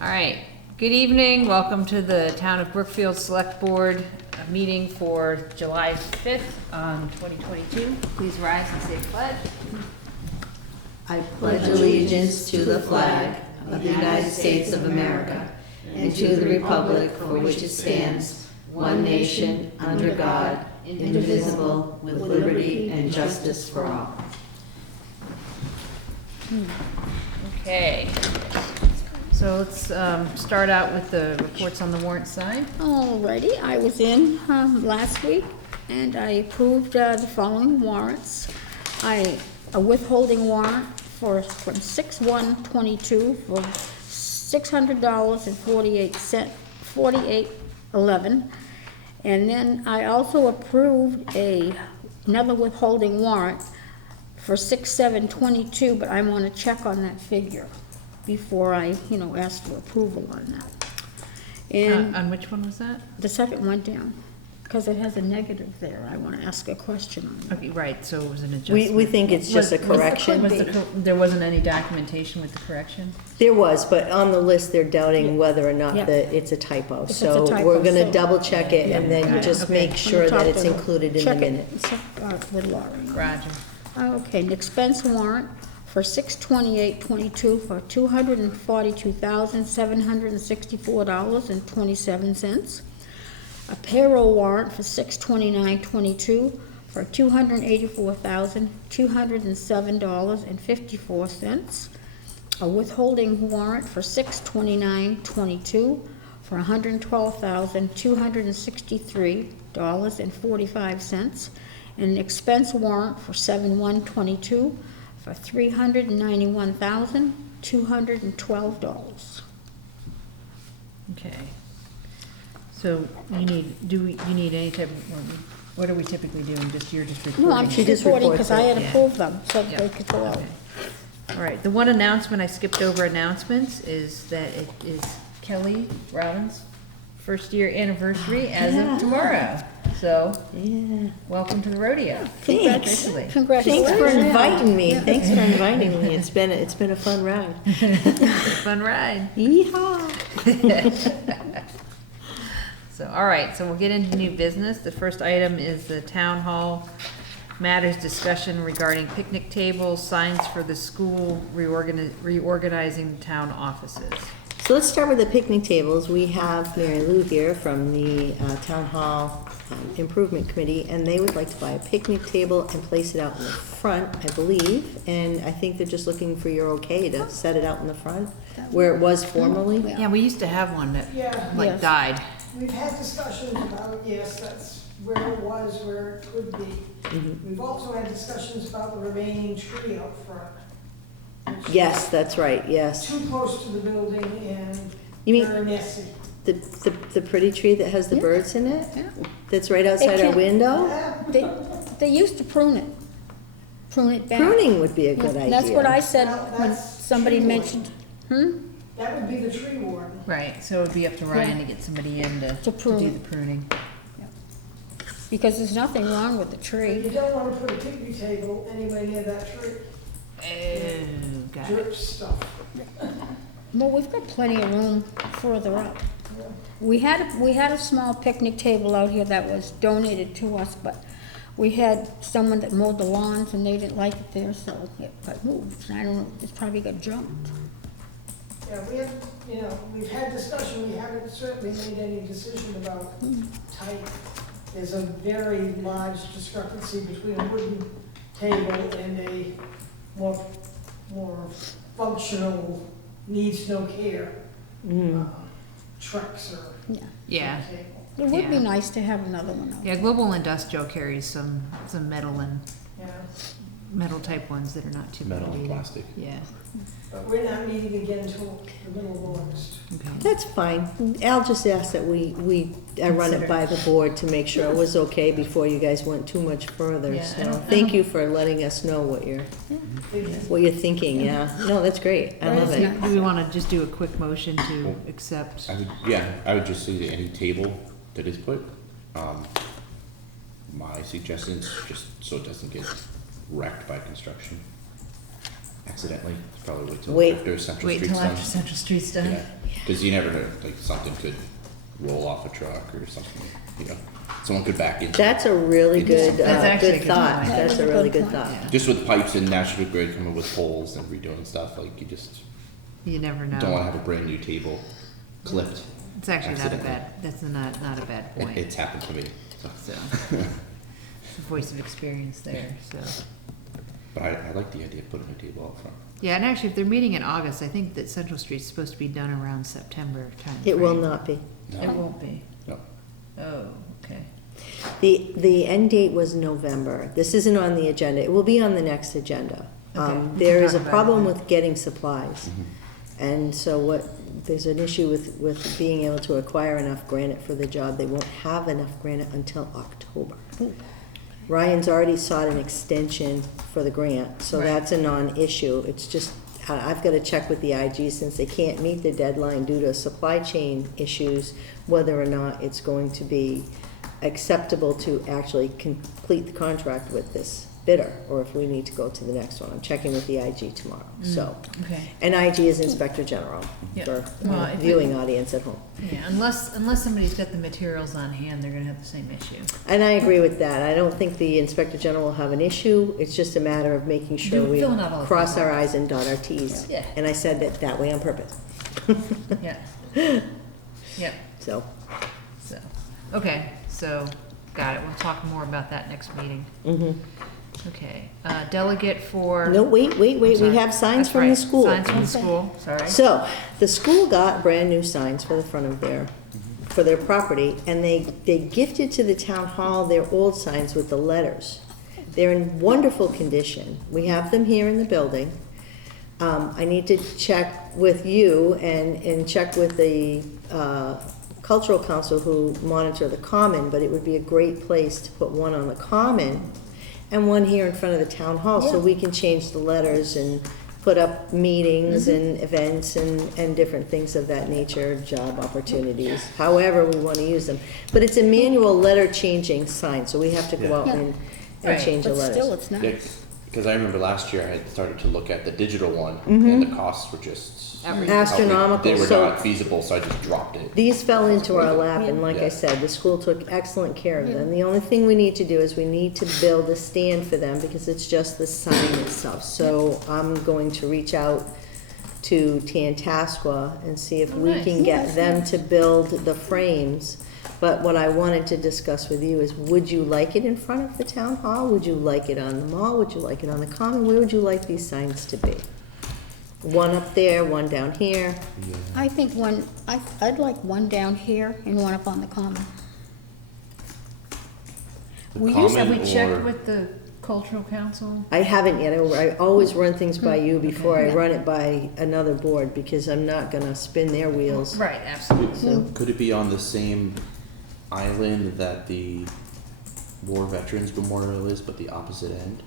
All right, good evening. Welcome to the Town of Brookfield Select Board meeting for July 5th, 2022. Please rise and say pledge. I pledge allegiance to the flag of the United States of America and to the republic for which it stands, one nation, under God, indivisible, with liberty and justice for all. Okay, so let's start out with the reports on the warrant side. Alrighty, I was in last week and I approved the following warrants. A withholding warrant from 6/1/22 for $600.48.11. And then I also approved another withholding warrant for 6/7/22, but I want to check on that figure before I, ask for approval on that. And On which one was that? the second went down, because it has a negative there. I want to ask a question on that. Okay, right, so it was an adjustment. We think it's just a correction. There wasn't any documentation with the correction? There was, but on the list, they're doubting whether or not Yeah. that it's a typo. If it's So a typo, we're gonna so- double check it and then Yeah. just Okay. make sure that it's included in the Check it. minutes. Check, with Laurie. Roger. Okay, an expense warrant for 6/28/22 for $242,764.27. A payroll warrant for 6/29/22 for $284,207.54. A withholding warrant for 6/29/22 for $112,263.45. And an expense warrant for 7/1/22 for $391,212. Okay. So you need any type of, what are we typically doing? You're just reporting? No, I'm She just just reporting reports because I had it. approved them, so Yeah. they could go out. Okay. All right, the one announcement, I skipped over announcements, is that it is Kelly Robbins' first year anniversary as of tomorrow. So, Yeah. welcome to the rodeo. Thanks. Officially. Congratulations. Thanks for inviting me. Thanks for inviting me. It's been a fun ride. Fun ride. Yeehaw. So, all right, so we'll get into new business. The first item is the town hall matters discussion regarding picnic tables, signs for the school, reorganizing town offices. So let's start with the picnic tables. We have Mary Lou here from the Town Hall Improvement Committee, and they would like to buy a picnic table and place it out in the front, I believe. And I think they're just looking for your okay to set it out in the front, where it was formerly. Yeah. Yeah, we used to have one that, Yeah. Yes. died. We've had discussions about, yes, that's where it was, where it could be. We've also had discussions about the remaining tree out front. which Yes, that's right, is yes. Too close to the building and You mean- very messy. The pretty tree that has the Yeah. birds in it? Yeah. That's right outside our can't- window? They used to prune it back. Pruning would be a Yeah, good idea. That's what I said Well, when that's somebody tree mentioned, That would be the tree warden. Right, so it'd be up to Ryan to get somebody in to do prune. the pruning. because there's nothing wrong with the You tree. don't want to put a picnic table anywhere near that tree. Oh, got it. Drip stuff. Well, we've got plenty of room further up. We had a small picnic table out here that was donated to us, but we had someone that mowed the lawns and they didn't like it there, so it got moved. I don't know, it's probably got jumped. Yeah, we've had discussion, we haven't certainly made any decision about type. There's a very large discrepancy between a wooden table and a more functional, needs no care, Trex or Yeah, table. It would be Yeah. nice to have another one out. yeah, Global Industrial carries some metal and Yeah, metal type ones that are not too bad. Metal and either. plastic. Yeah, but we're not meeting again until the middle of August. okay. That's fine. Al just asked that I run it by the board to make sure it was okay before you guys went too much further. Yeah, I So don't- thank you for letting us know what you're thinking, yeah. No, that's great. I love it. Do we wanna just do a quick motion to accept? I would just say that any table that is put, my suggestion is just so it doesn't get wrecked by construction. accidentally, probably wait till Wait. after Central Wait Street's till done. after Central Street's done. Yeah, because you never know, like, something could roll off a truck or something, you know, someone could back into it. That's a really good, That's actually a good good thought. point. That's That is a a really good good point. thought. Yeah. Just with pipes and National Grid coming with poles and redoing stuff, like, you just You never know. don't wanna have a brand new table clipped. It's actually not a accidentally. bad, that's not a bad point. It's happened to me, so. So, it's a voice of experience there, so. But I like the idea of putting a table out front. Yeah, and actually, if they're meeting in August, I think that Central Street's supposed to be done around September time. It will not be. No. It won't be. No. Oh, okay. The end date was November. This isn't on the agenda. It will be on the next agenda. Okay, we can There is a talk about it problem then. with getting supplies. And so there's an issue with being able to acquire enough granite for the job. They won't have enough granite until October. Ryan's already sought an extension for the grant, so Right. that's a non-issue. It's just, I've got to check with the IG since they can't meet the deadline due to supply chain issues, whether or not it's going to be acceptable to actually complete the contract with this bidder, or if we need to go to the next one. I'm checking with the IG tomorrow, so. Okay. And IG is Inspector General Yeah. for Well, if viewing audience at home. Yeah, unless somebody's got the materials on hand, they're gonna have the same issue. And I agree with that. I don't think the Inspector General will have an issue. It's just a matter of making sure we Filling out all the cross our paperwork. i's and dot our t's. Yeah. And I said that way on purpose. Yeah. Yep, So, so, okay, so, got it. We'll talk more about that next meeting. mhm. Okay, delegate for. No, wait, we Sorry. have signs That's from the right, school. Signs from the Okay. school, sorry. So, the school got brand-new signs for the front of for their property, and they gifted to the town hall their old signs with the letters. They're in wonderful condition. We have them here in the building. I need to check with you and check with the cultural council who monitor the common, but it would be a great place to put one on the common and one here in front of the town hall, so Yeah. we can change the letters and put up meetings and events and different things of that nature, job opportunities, however we want to use them. But it's a manual letter changing sign, so we have to go Yeah. out Yeah. and Right. change the But letters. still, it's nice. Because I remember last year I had started to look at the digital one, Mm-hmm. and the costs were just Astronomical, They were so- not feasible, so I just dropped it. These fell into our lap, and like I Yeah. said, the school took excellent care of them. The only thing we need to do is we need to build a stand for them, because it's just the sign itself. So I'm going to reach out to Tantascwa and see if we nice. can get Yes, them yes. to build the frames. But what I wanted to discuss with you is, would you like it in front of the town hall? Would you like it on the mall? Would you like it on the common? Where would you like these signs to be? One up there, one down here. I think I'd like one down here and one up on the common. The We used, have we common checked or- with the cultural council? I haven't yet. I always run things by you before I Okay. run it by another board, because I'm not gonna spin their wheels. Right, absolutely. So, Could it be on the same island that the War Veterans Memorial is, but the opposite end?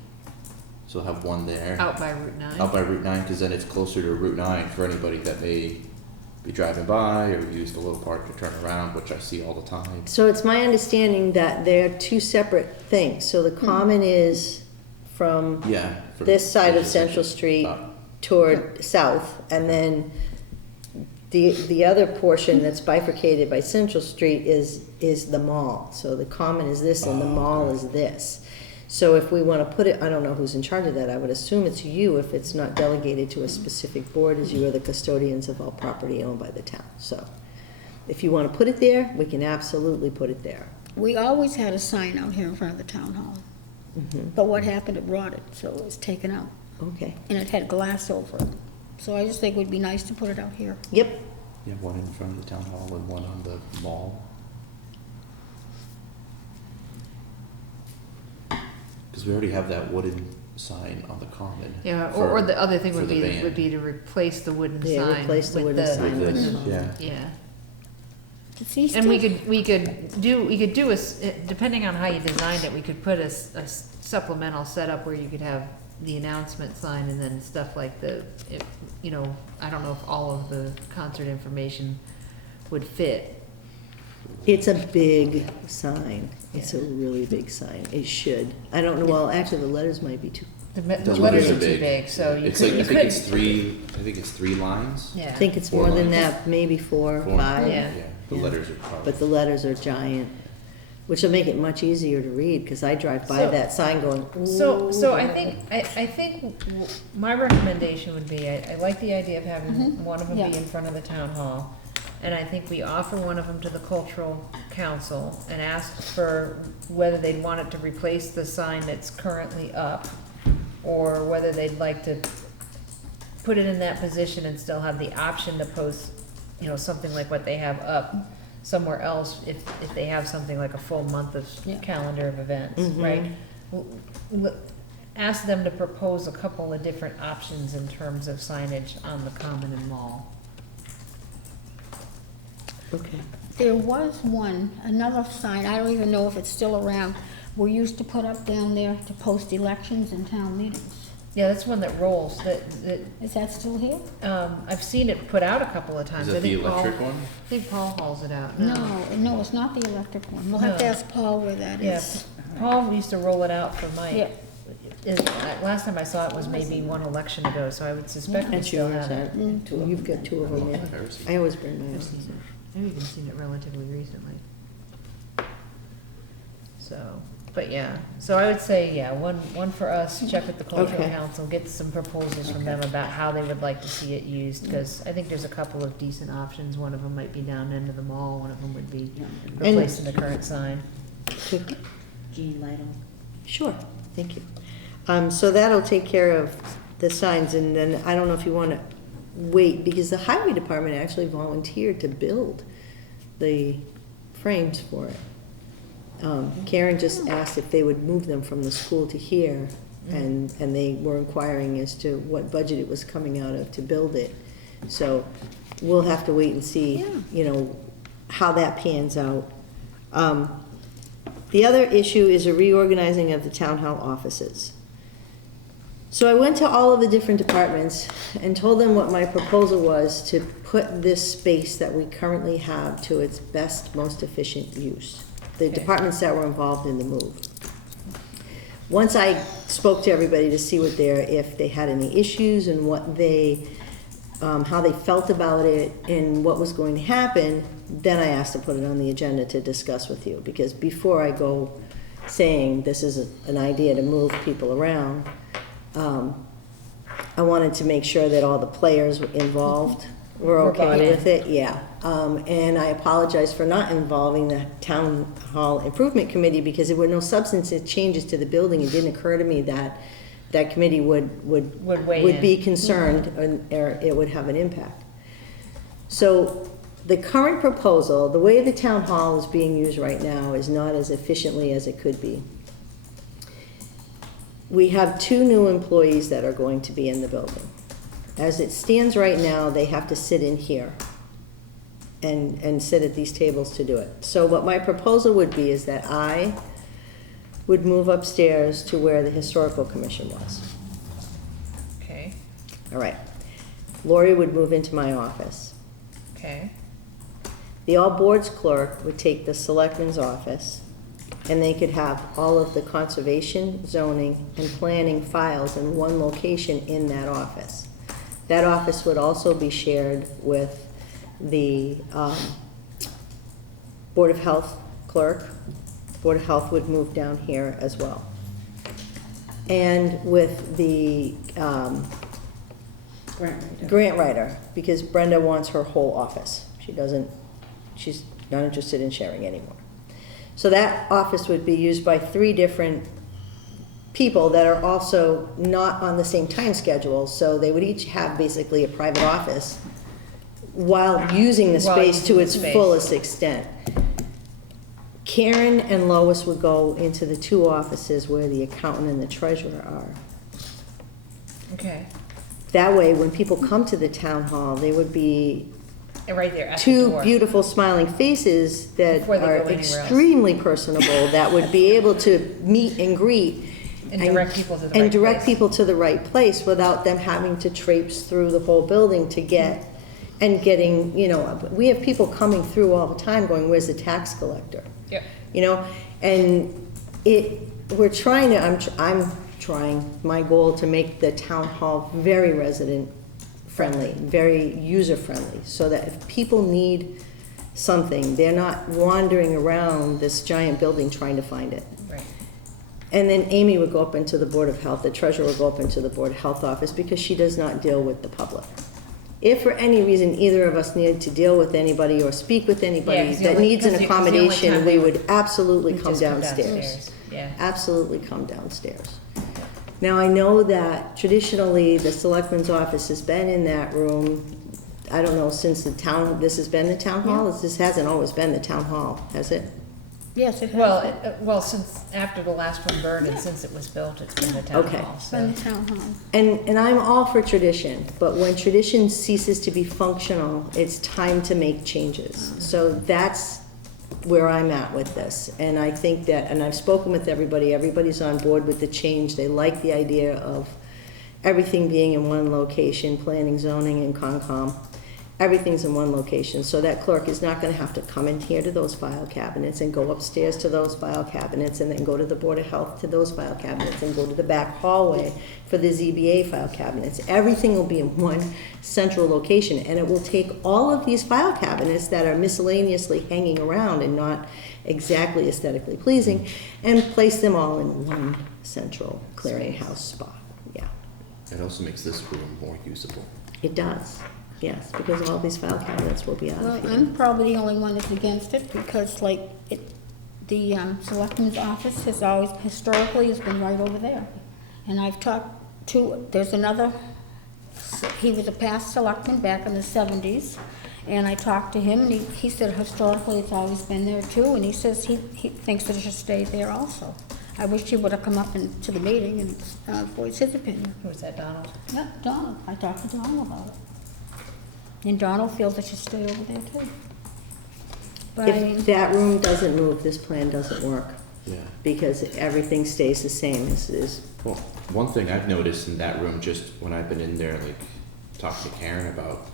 So have one there, Out by Route 9? out by Route 9, because then it's closer to Route 9 for anybody that may be driving by or use the little park to turn around, which I see all the time. so it's my understanding that they're two separate things. So the common is from Yeah. from this side of this Central section Street up. toward south, and then the other portion that's bifurcated by Central Street is the mall. So the common is this and the Oh, mall okay. is this. So if we wanna put it, I don't know who's in charge of that, I would assume it's you if it's not delegated to a specific board, as you are the custodians of all property owned by the town. So if you wanna put it there, we can absolutely put it there. We always had a sign out here in front of the town hall. But what happened, it rotted, so it was taken out. Okay, And it had glass over it. So I just think it would be nice to put it out here. yep, Yeah, one in front of the town hall and one on the mall. Because we already have that wooden sign on the common. Yeah, for- or the other thing for would the be, band. would be to replace the wooden sign. Yeah, replace the with wooden sign With with this, the- yeah. Yeah, See, and we still- could do a, depending on how you designed it, we could put a supplemental setup where you could have the announcement sign and then stuff like you know, I don't know if all of the concert information would fit. it's a big sign, it's a really big sign, it should. I don't know, well, actually, the letters might be too The Doesn't letters look are as too big, so you It's like, could, I you think it's could, three, I think it's 3 lines. yeah. I think it's 4 more than lines. that, maybe 4, Four. 5. Yeah. The Yeah. letters are probably. But the letters are giant, which will make it much easier to read, because I drive by So- that sign going, So, "Ooh, so I yeah." think my recommendation would be, I like the idea of having one of them be Yeah. in front of the town hall. And I think we offer one of them to the cultural council and ask for whether they'd want it to replace the sign that's currently up, or whether they'd like to put it in that position and still have the option to post, you know, something like what they have up somewhere else if they have something like a full month of Yeah. calendar of events, Mhm. right? Ask them to propose a couple of different options in terms of signage on the common and mall. Okay. There was one, another sign, I don't even know if it's still around, we used to put up down there to post elections and town meetings. Yeah, that's one that rolls, that, Is that still here? I've seen it put out a couple of times. Is I it the think Paul- electric one? I think Paul hauls it out. No, it's not the electric one. We'll have to No. ask Paul where that Yeah, is. Paul used to roll it out for Yeah. Mike. Last time I saw it was maybe one election ago, so I would suspect we That's still yours, have it. you've got 2 of I don't them, know yeah. if I've ever seen I always bring mine. I've seen it. I've even seen it relatively recently. So, but yeah, so I would say, yeah, one for us, check with the cultural Okay. council, get some proposals from them about how they would like to see it used, because I think there's a couple of decent options. One of them might be down into the mall, one of them would be replacing the current sign. Jean Lytle. Sure, thank you. So that'll take care of the signs, and then I don't know if you want to wait, because the highway department actually volunteered to build the frames for it. Karen just asked if they would move them from the school to here, and they were inquiring as to what budget it was coming out of to build it. So we'll have to wait and see, you know, how that pans out. The other issue is a reorganizing of the town hall offices. So I went to all of the different departments and told them what my proposal was to put this space that we currently have to its best, most efficient use. The Okay. departments that were involved in the move. Once I spoke to everybody to see if they had any issues and what they, how they felt about it and what was going to happen, then I asked to put it on the agenda to discuss with you. Because before I go saying this is an idea to move people around, I wanted to make sure that all the players involved were Were bought okay in. with it, yeah. And I apologize for not involving the Town Hall Improvement Committee, because there were no substantive changes to the building. It didn't occur to me that that committee would weigh in. be concerned, or it would have an impact. So the current proposal, the way the town hall is being used right now, is not as efficiently as it could be. We have 2 new employees that are going to be in the building. As it stands right now, they have to sit in here and sit at these tables to do it. So what my proposal would be is that I would move upstairs to where the historical commission was. Okay, All right. Lori would move into my office. okay, The all boards clerk would take the selectman's office, and they could have all of the conservation, zoning, and planning files in one location in that office. That office would also be shared with the Board of Health clerk. Board of Health would move down here as well. And with the grant writer, because Brenda wants her whole office. She's not interested in sharing anymore. So that office would be used by 3 different people that are also not on the same time schedule, so they would each have basically a private office while using the While space using to the its space. fullest extent. Karen and Lois would go into the 2 offices where the accountant and the treasurer are. okay. That way, when people come to the town hall, they would be And right there at the 2 door. beautiful smiling faces that Before they are go anywhere else. extremely personable, that would be able to meet and greet. And direct people to the right And direct place. people to the right place without them having to traipse through the whole building to get, and getting, you know, we have people coming through all the time going, where's the tax collector? Yep. You know, and we're trying to, I'm trying, my goal to make the town hall very resident friendly, very user friendly, so that if people need something, they're not wandering around this giant building trying to find it. Right. And then Amy would go up into the Board of Health, the treasurer would go up into the Board of Health office, because she does not deal with the public. If for any reason either of us needed to deal with anybody or speak with Yeah, anybody 'cause the that only- needs 'cause an the- 'cause the only accommodation, time we we would absolutely We come just come downstairs. Yeah. Absolutely come downstairs. Now, I know that traditionally, the selectman's office has been in that room, I don't know, since the town, this has been the town hall? This hasn't always been the town hall, has it? Yes, it has. Well, since after the last one burned and since it was built, it's been the town Okay. hall, It's so. been the town hall. And I'm all for tradition, but when tradition ceases to be functional, it's time to make changes. So that's where I'm at with this. And I think that, and I've spoken with everybody, everybody's on board with the change. They like the idea of everything being in one location, planning, zoning, and Concom. Everything's in one location, so that clerk is not gonna have to come in here to those file cabinets and go upstairs to those file cabinets and then go to the Board of Health to those file cabinets and go to the back hallway for the ZBA file cabinets. Everything will be in one central location, and it will take all of these file cabinets that are miscellaneously hanging around and not exactly aesthetically pleasing, and place them all in one central clearinghouse spot, yeah. It also makes this room more usable. It does, yes, because all these file cabinets will be out Well, of here. I'm probably the only one that's against it, because like, the selectman's office has always, historically, has been right over there. And I've talked to, there's another, he was a past selectman back in the 70s, and I talked to him, and he said historically it's always been there too, and he says he thinks that it should stay there also. I wish he would have come up to the meeting and voiced his opinion. Who's that, Donald? Yeah, Donald, I talked to Donald about it. And Donald feels it should stay over there too. But I mean, If that room doesn't move, this plan doesn't work, Yeah. because everything stays the same as Well, one thing I've noticed in that room, just when I've been in there, like, talking to Karen about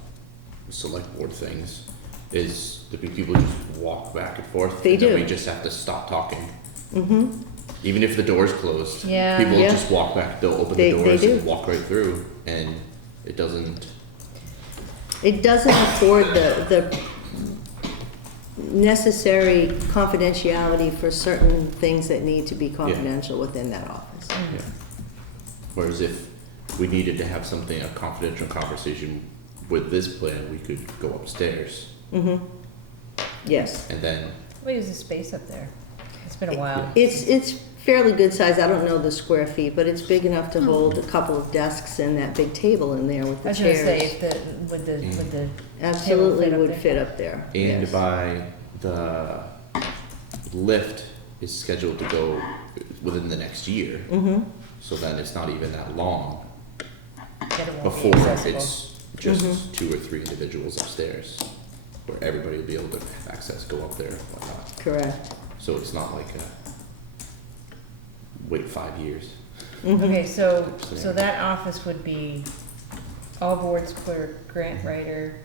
select board things, is the people just walk back and forth. They and then do. we just have to stop talking. Mm-hmm. Even if the door's closed. Yeah. People Yeah. just walk back, they'll open They the doors do. and walk right through, and it doesn't, It doesn't afford the necessary confidentiality for certain things that need to be confidential within that office. yeah. Whereas if we needed to have something, a confidential conversation with this plan, we could go upstairs, Mm-hmm. Yes. and then, What is the space up there? It's been a while. It's fairly good size, I don't know the square feet, but it's big enough to hold a couple of desks and that big table in there with I the was gonna say, chairs. if with the. Absolutely table would up fit up there. and yes. by the lift is scheduled to go within the next year, Mm-hmm. so then it's not even that long That it won't be before accessible. it's just Mhm. 2 or 3 individuals upstairs, where everybody will be able to access, go up there and whatnot. Correct. So it's not like a wait 5 years. Mhm. Okay, so that office would be all boards clerk, grant writer,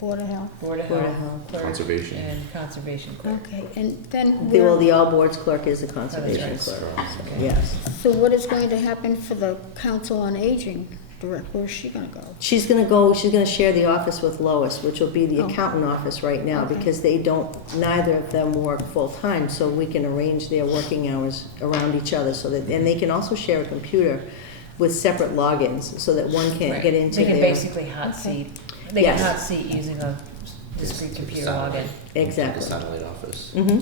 Board of Health. board of Board of health, Health. clerk, Conservation. and conservation clerk. Okay, and then Well, the where, all boards clerk is the conservation right. clerk, Okay. yes. so what is going to happen for the Council on Aging director? Where's she gonna go? She's gonna share the office with Lois, which will be the Oh. accountant office right now, Okay. because neither of them work full-time, so we can arrange their working hours around each other, so that, and they can also share a computer with separate logins, so that one can't Right. get into They can their. basically hot Okay. seat, they can Yes. hot seat using a It's discrete like a computer satellite. login. Exactly. It's like a satellite office, Mm-hmm,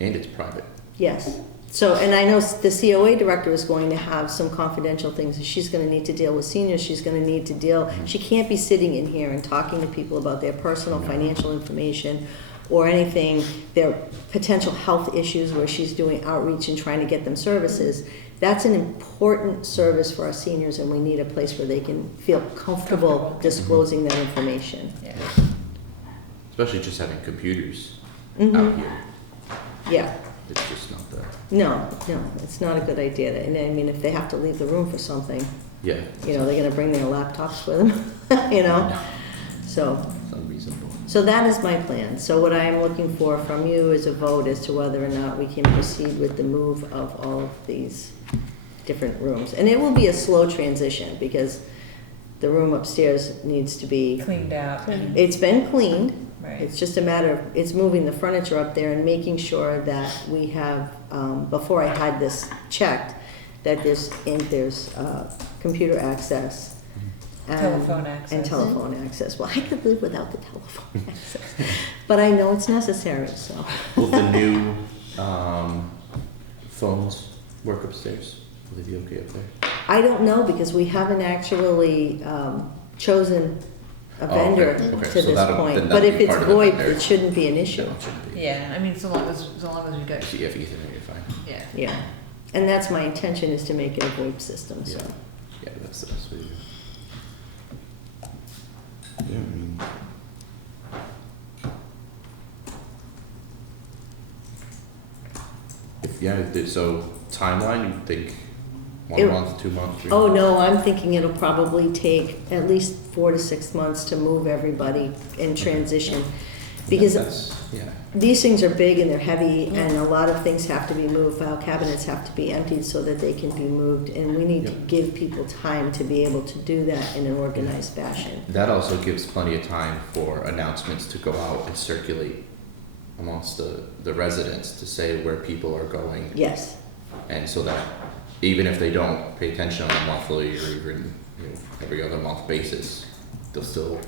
and it's private. yes. So, and I know the COA director is going to have some confidential things that she's gonna need to deal with seniors, she's gonna need to deal, she can't be sitting in here and talking to people about their personal No. financial information or anything, their potential health issues where she's doing outreach and trying to get them services. That's an important service for our seniors, and we need a place where they can feel comfortable Comfortable. disclosing that information. Yeah. Especially just having computers Mhm. out here. Yeah, It's just not the, no, it's not a good idea, and I mean, if they have to leave the room for something, yeah, you know, they're gonna bring their laptops with them, you know? So, it's unreasonable. so that is my plan. So what I am looking for from you is a vote as to whether or not we can proceed with the move of all of these different rooms. And it will be a slow transition because the room upstairs needs to be, Cleaned out. it's been cleaned. Right. It's just a matter of, it's moving the furniture up there and making sure that we have, before I had this checked, that there's computer access. Telephone access. And telephone access. Well, I could live without the telephone access, but I know it's necessary, so. Will the new phones work upstairs? Will they be okay up there? I don't know because we haven't actually chosen a Oh, okay. vendor Okay, to so this that'll- point. then But that'll if be it's part of the VoIP, vendor. it shouldn't be an issue. No, it shouldn't be. Yeah, I mean, so long as we got, If you have Ethernet, you're fine. yeah. Yeah, and that's my intention, is to make it a VoIP system, so. Yeah. Yeah, that's the best way to do it. Yeah, I mean. So timeline, you think It- 1 month, 2 months, 3 Oh, months? no, I'm thinking it'll probably take at least 4 to 6 months to move everybody in transition. Because Yeah, these things are big and they're heavy, and a lot of things have to be moved. File cabinets have to be emptied so that they can be moved, and we need to Yep. give people time to be able to do that in an organized fashion. that also gives plenty of time for announcements to go out and circulate amongst the residents to say where people are going. Yes, And so that even if they don't pay attention on a monthly or even, every other month basis, it'll still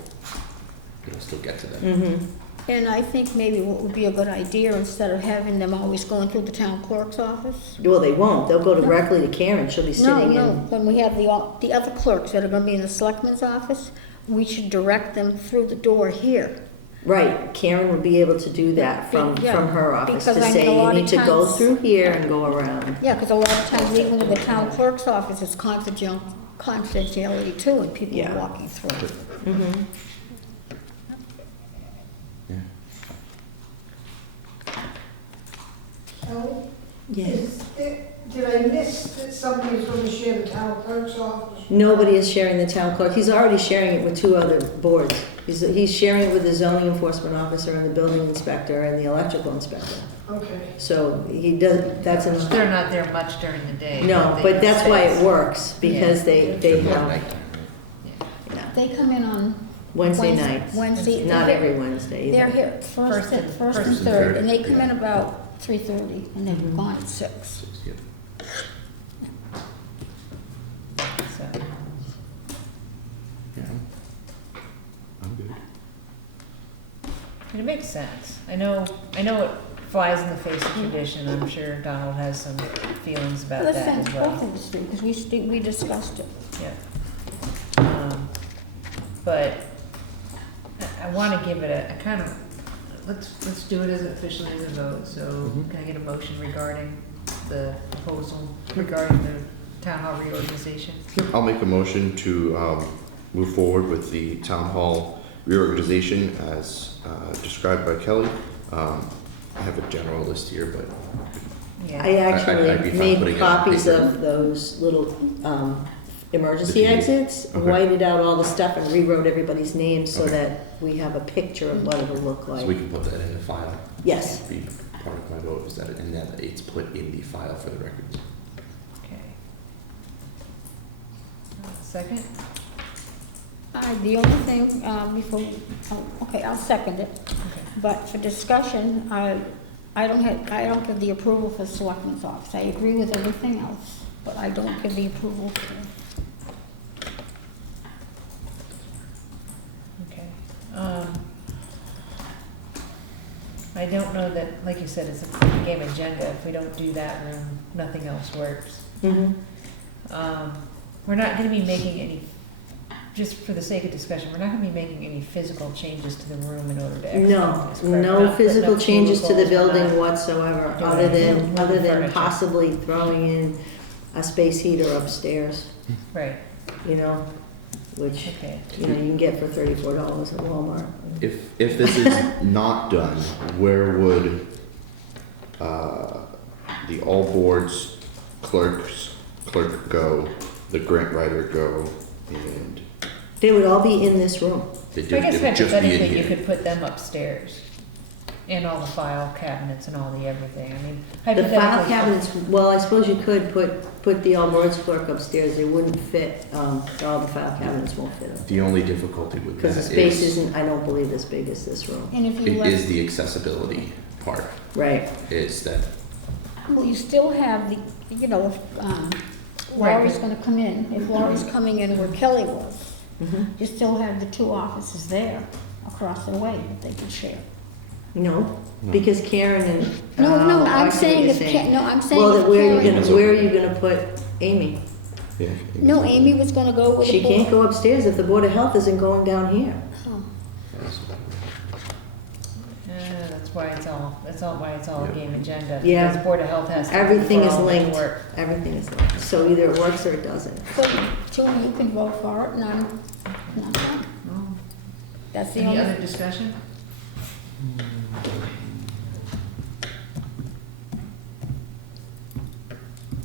get to them. mm-hmm, And I think maybe what would be a good idea, instead of having them always going through the town clerk's office. well, they won't, they'll go directly to Karen, she'll be No, sitting no, in. when we have the other clerks that are gonna be in the selectman's office, we should direct them through the door here. Right, Karen would be able to do that from Yeah, her office, because to I say, mean, a you lot of need to go times- through here and go around. Yeah, because a lot of times, even with the town clerk's office, it's confidentiality too, and people Yeah. are walking through. Mm-hmm. Yeah. Kelly? Yes. Did I miss that somebody was going to share the town clerk's office? Nobody is sharing the town clerk. He's already sharing it with 2 other boards. He's sharing it with the zoning enforcement officer and the building inspector and the electrical inspector. Okay. So he does, that's enough. They're not there much during the day. No, they but that's why it stay. works, because they It's more have, nighttime, right? yeah, They come in on Wednesday nights. Wednesday. Not every Wednesday They're either. here First and- first and first and third, third, and they come in yeah. about 3:30, and they're Mhm. gone at 6. Yeah. So, Yeah. I'm good. and it makes sense. I know it flies in the face of tradition. I'm sure Donald has some feelings about Well, that that's as both well. of the street, because we discussed it. Yeah. But I want to give it a kind of, let's do it as officially as a vote. So Mhm. can I get a motion regarding the proposal regarding the town hall reorganization? I'll make a motion to move forward with the town hall reorganization as described by Kelly. I have a general list here, but Yeah. I I'd be actually fine putting made it on copies paper. of those little emergency The deed. exits, Okay. whited out all the stuff and rewrote everybody's names so Okay. that we have a picture of what it'll look so we like. can put that in the file. Yes. Be part of my vote is that and that it's put in the file for the records. Okay. Second? The only thing, before, okay, I'll second it, Okay. but for discussion, I don't give the approval for selectmen's office. I agree with everything else, but I don't give the approval for. Okay. I don't know that, like you said, it's a game agenda. If we don't do that room, nothing else works. Mhm. We're not gonna be making any, just for the sake of discussion, we're not gonna be making any physical changes to the room in order to execute No, this. correct? We're no not putting physical up changes to the cubicles, we're building not- whatsoever, doing other anything than, with furniture. possibly throwing in a space heater upstairs, Right, you know, which, okay. you can get for $34 at Walmart. If this is not done, where would the all boards clerk go, the grant writer go, and They would all be in this room. they I guess just be in hypothetically, you here? could put them upstairs. And all the file cabinets and all the everything, I mean. The file hypothetically- cabinets, well, I suppose you could put the all boards clerk upstairs, they wouldn't fit, all the file cabinets won't fit them. The only difficulty with that Because the space is, isn't, I don't believe as big as this room. And if you it left, is the accessibility part, Right, is that, well, you still have the, you know, if, Laurie's gonna come in, if Laurie's coming in where Kelly was, you still have the two offices there across the way that they can share. no, because Karen and. No, I I'm see what saying you're if, no, I'm saying Well, if then where are you Karen. gonna, where are you gonna put Amy? yeah. No, Amy was gonna go with the She board. can't go upstairs if the Board of Health isn't going down here. Oh. That's why it's all a Yeah. game agenda. Yeah. Because Board of Health has to. Everything for is all of it to linked, work. everything is linked, so either it works or it doesn't. So, Julie, you can vote for it, and I'm not. That's the Any only. other discussion?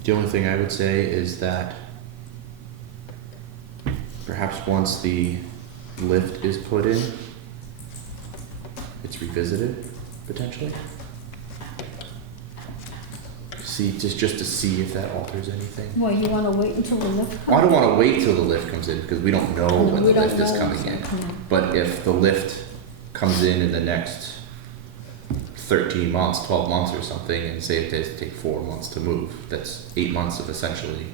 The only thing I would say is that perhaps once the lift is put in, it's revisited, potentially. See, just to see if that alters anything. Well, you wanna wait until the lift comes? Well, I don't wanna wait till the lift comes in, because we don't know No, when we the don't lift is know coming what's in. gonna come in. But if the lift comes in the next 13 months, 12 months or something, and say it does take 4 months to move, that's 8 months of essentially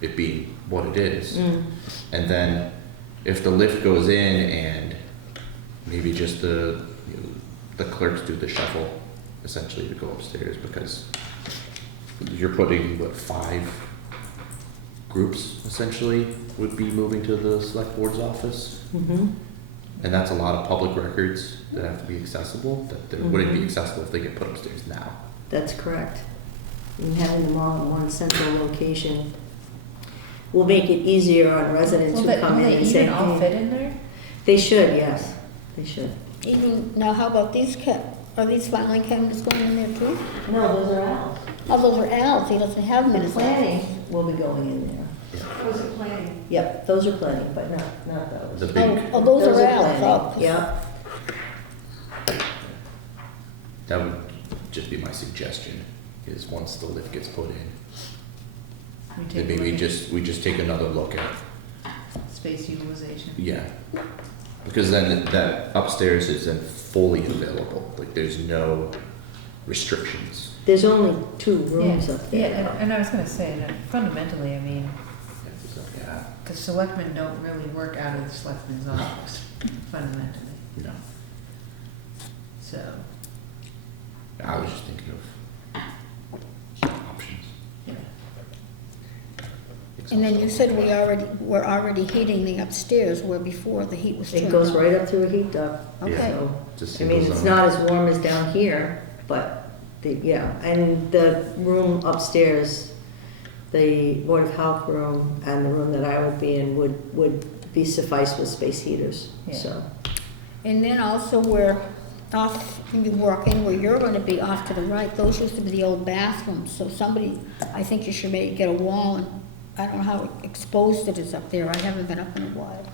it being what it is. And then if the lift goes in and maybe just the clerks do the shuffle essentially to go upstairs, because you're putting, what, 5 groups essentially would be moving to the select board's office? Mm-hmm. And that's a lot of public records that have to be accessible, that they wouldn't be accessible if they get put upstairs now. That's correct. And having them all in one central location will make it easier on residents who come in and say, Will they even all hey. fit in there? They should, yes, they should. Even, now how about these are these filing cabinets going in there too? No, those are Al's. Oh, those are Al's, he doesn't have them in The his planning office. will be going in there. Was it planning? Yep, those are planning, but not The those. big, Oh, those are Al's, planning. oh. Yep, that would just be my suggestion, is once the lift gets put in, We take then a maybe look we just take another look at, at space utilization. yeah. Because then that upstairs is then fully available, like there's no restrictions. there's only 2 rooms Yeah, up yeah, there. and I was gonna say that fundamentally, I mean, Yeah, the selectmen don't really work out of the selectmen's office, fundamentally, no, so. I was just thinking of options. Yeah. And then you said we're already heating the upstairs where before the heat was turned on. It goes right up through a heat duct. Okay. So, Just I mean, single it's zone. not as warm as down here, but yeah, and the room upstairs, the Board of Health room and the room that I would be in would be suffice with space heaters, Yeah. so. And then also where off, you walk in where you're gonna be off to the right, those used to be the old bathrooms, so somebody, I think you should maybe get a wall and, I don't know how exposed it is up there, I haven't been up in a while.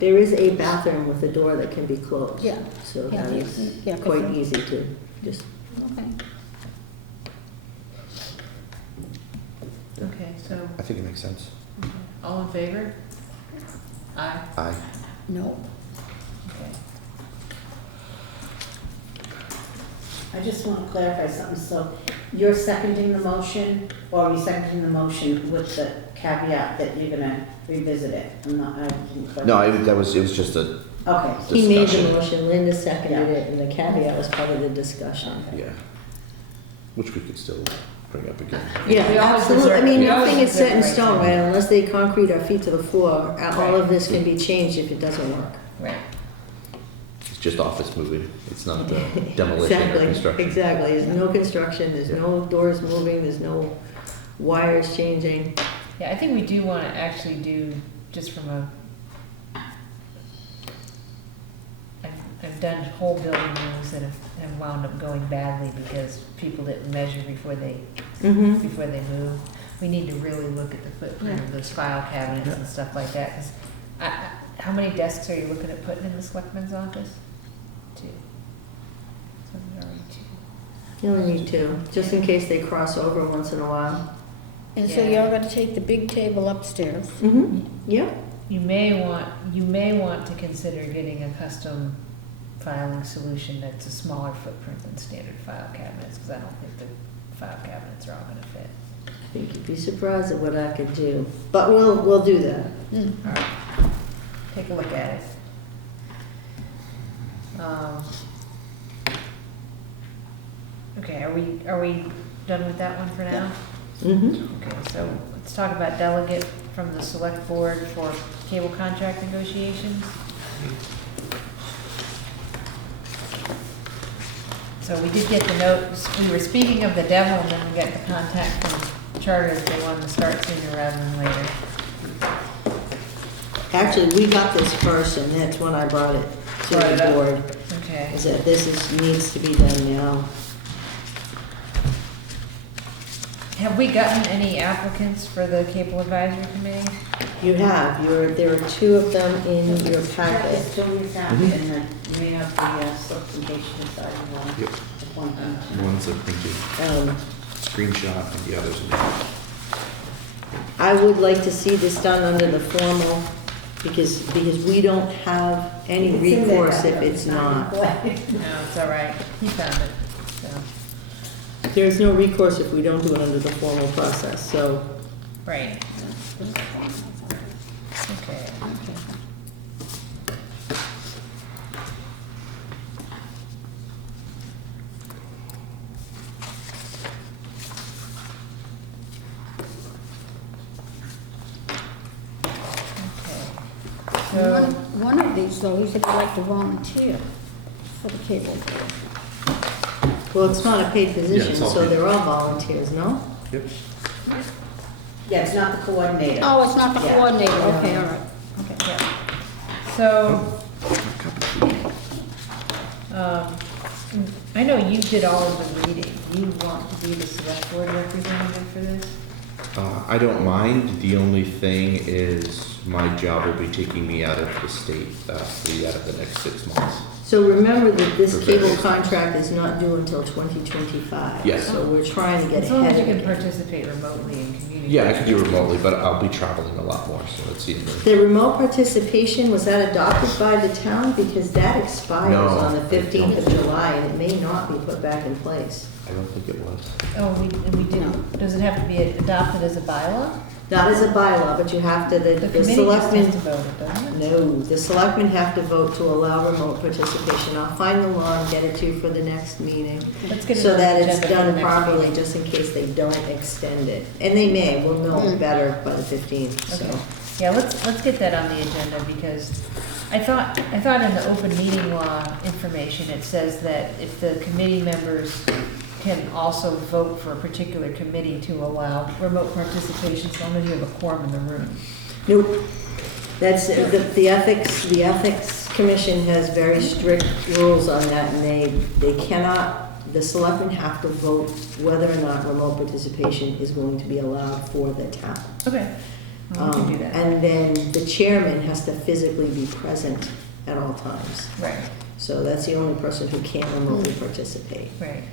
There is a bathroom with a door that can be closed. Yeah. So Yeah, that yeah, is yeah, 'cause quite the- easy to just, Okay. Okay, so, I think it makes sense. all in favor? Aye, Aye. No, okay. I just want to clarify something, so you're seconding the motion, or are you seconding the motion with the caveat that you're gonna revisit it? I'm not, I didn't quite. No, it was just a, Okay, he made the Discussion. motion, Linda seconded Yeah. it, and the caveat was part of the discussion. yeah, which we could still bring up again. Yeah, We always absolutely, I mean, reserve- we always nothing is set in reserve the right stone, to- right, unless they concrete our feet to the floor, all of Right. this can be changed if it doesn't work. Right, It's just office moving, it's not the demolition or Exactly, construction. exactly, there's no construction, there's no doors moving, there's no wires changing. yeah, I think we do wanna actually do, just from a, I've done whole building moves that have wound up going badly because people didn't measure before they move. We need to really look at the footprint of those file cabinets and stuff like that, 'cause how many desks are you looking at putting in the selectman's office? 2. You only need two, just in case they cross over once in a while. And so Yeah. you're gonna take the big table upstairs. Mm-hmm, yep. You may want to consider getting a custom filing solution that's a smaller footprint than standard file cabinets, because I don't think the file cabinets are all gonna fit. I think you'd be surprised at what I could do, but we'll do that. Mm. All right, take a look at it. Okay, are we done with that one for now? Mm-hmm. Okay, so let's talk about delegate from the select board for cable contract negotiations. So we did get the note, we were speaking of the devil, and then we got the contact from Charters, they wanted to start sooner rather than later. Actually, we got this first, and that's when I brought it to Brought it the up. board, Okay, is that needs to be done now. have we gotten any applicants for the cable advisory committee? You have, there are two of them in your That packet. is still your packet, and then you may have the slips in case you decide you want Yep. to appoint them. One's a printed screenshot and the others. I would like to see this done under the formal, because we don't have any It's in there, recourse if Beth. it's not. No, it's all right, he found it, so, There's no recourse if we don't do it under the formal process, so. right, okay. So, One of these, though, he said he'd like to volunteer for the cable board. Well, it's not a paid position, it's all so paid. they're all volunteers, no? Yep. Yeah, it's not the coordinator. Oh, it's not the Yeah. coordinator, okay, all right. okay, yeah. So, I know you did all of the reading. Do you want to be the select board representative for this? I don't mind. The only thing is my job will be taking me out of the state, out of the next 6 months. So remember that this Okay. cable contract is not due until 2025. Yes. So we're trying to get As long as ahead you of can it. participate remotely and communicate. Yeah, I could do remotely, but I'll be traveling a lot more, so it's easier. The remote participation, was that adopted by the town? Because that expires No, on the I 15th of don't. July, and it may not be put back in place. I don't think it was. Oh, we did, does it have to be adopted as a bylaw? Not as a bylaw, but you have to, The the committee just selectmen. has to vote it, doesn't it? No, the selectmen have to vote to allow remote participation. I'll find the law and get it to you for the next meeting. Let's get it So on the that it's agenda for the done next properly, meeting. just in case they don't extend it. And they may, we'll know Mm. better by the 15th, so. Okay, yeah, let's get that on the agenda, because I thought in the open meeting law information, it says that if the committee members can also vote for a particular committee to allow remote participation, as long as you have a quorum in the room. Nope. That's, the ethics commission has very strict rules on that, and they cannot, the selectmen have to vote whether or not remote participation is going to be allowed for the town. Okay, well, we can do that, And then the chairman has to physically be present at all times. right, So that's the only person who can't remotely participate. right.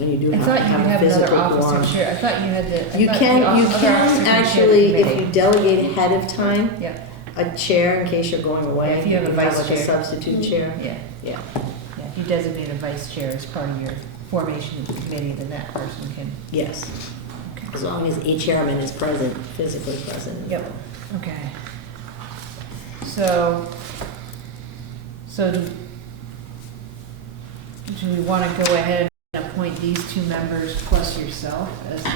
And you do I have thought to you have could a have another physical officer quorum. chair, I thought you had the. You can actually, if you delegate ahead of time, Yeah, a chair in case you're going away. Yeah, if you have a can vice like chair. substitute chair. yeah, Yeah. yeah, if you designate a vice chair as part of your formation of the committee, then that person can. Yes, Okay. as long as a chairman is present, physically present. Yep, okay. So do we want to go ahead and appoint these two members plus yourself as the,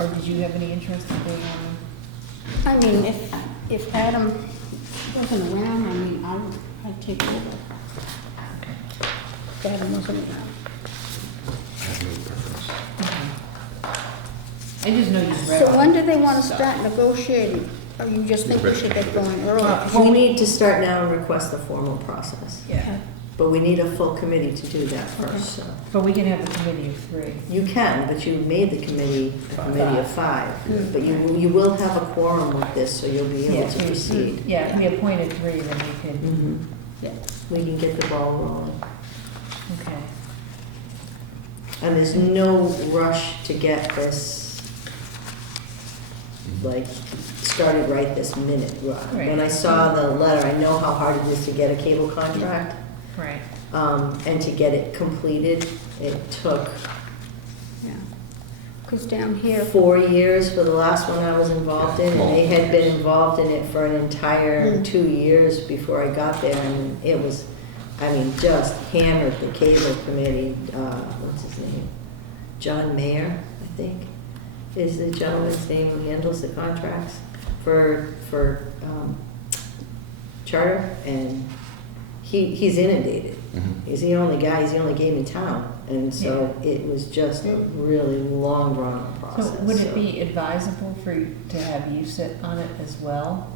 or did you have any interest in being on? I mean, if Adam wasn't around, I mean, I'd take over. Okay. If Adam wasn't around. I have no preference. I just know you've read. So all when the do they want to stuff. start negotiating? Or you just think we should get going earlier? We need to start now and request the formal process, Yeah, but we need a full committee to do that first, so. but we can have a committee of three. You can, but you made the committee a committee of 5. Mm. But you will have a quorum with this, so you'll be able to proceed. Yeah, if we appointed three, then we could, Mhm. Yeah. we can get the ball rolling. Okay. And there's no rush to get this, like, started right this minute. When I saw the letter, I know how hard it is to get a cable contract, Right. and to get it completed. It took Yeah. Because down here, 4 years for the last one I was involved in, and they had been involved in it for an entire 2 years before I got there, and it was, I mean, just hammered the cable committee, what's his name? John Mayer, I think, is the gentleman's name who handles the contracts for Charter, and he's inundated. Mhm. He's the only guy, he's the only game in town, and so it was just a really long, drawn-out So process. would it so. be advisable for you to have you sit on it as well?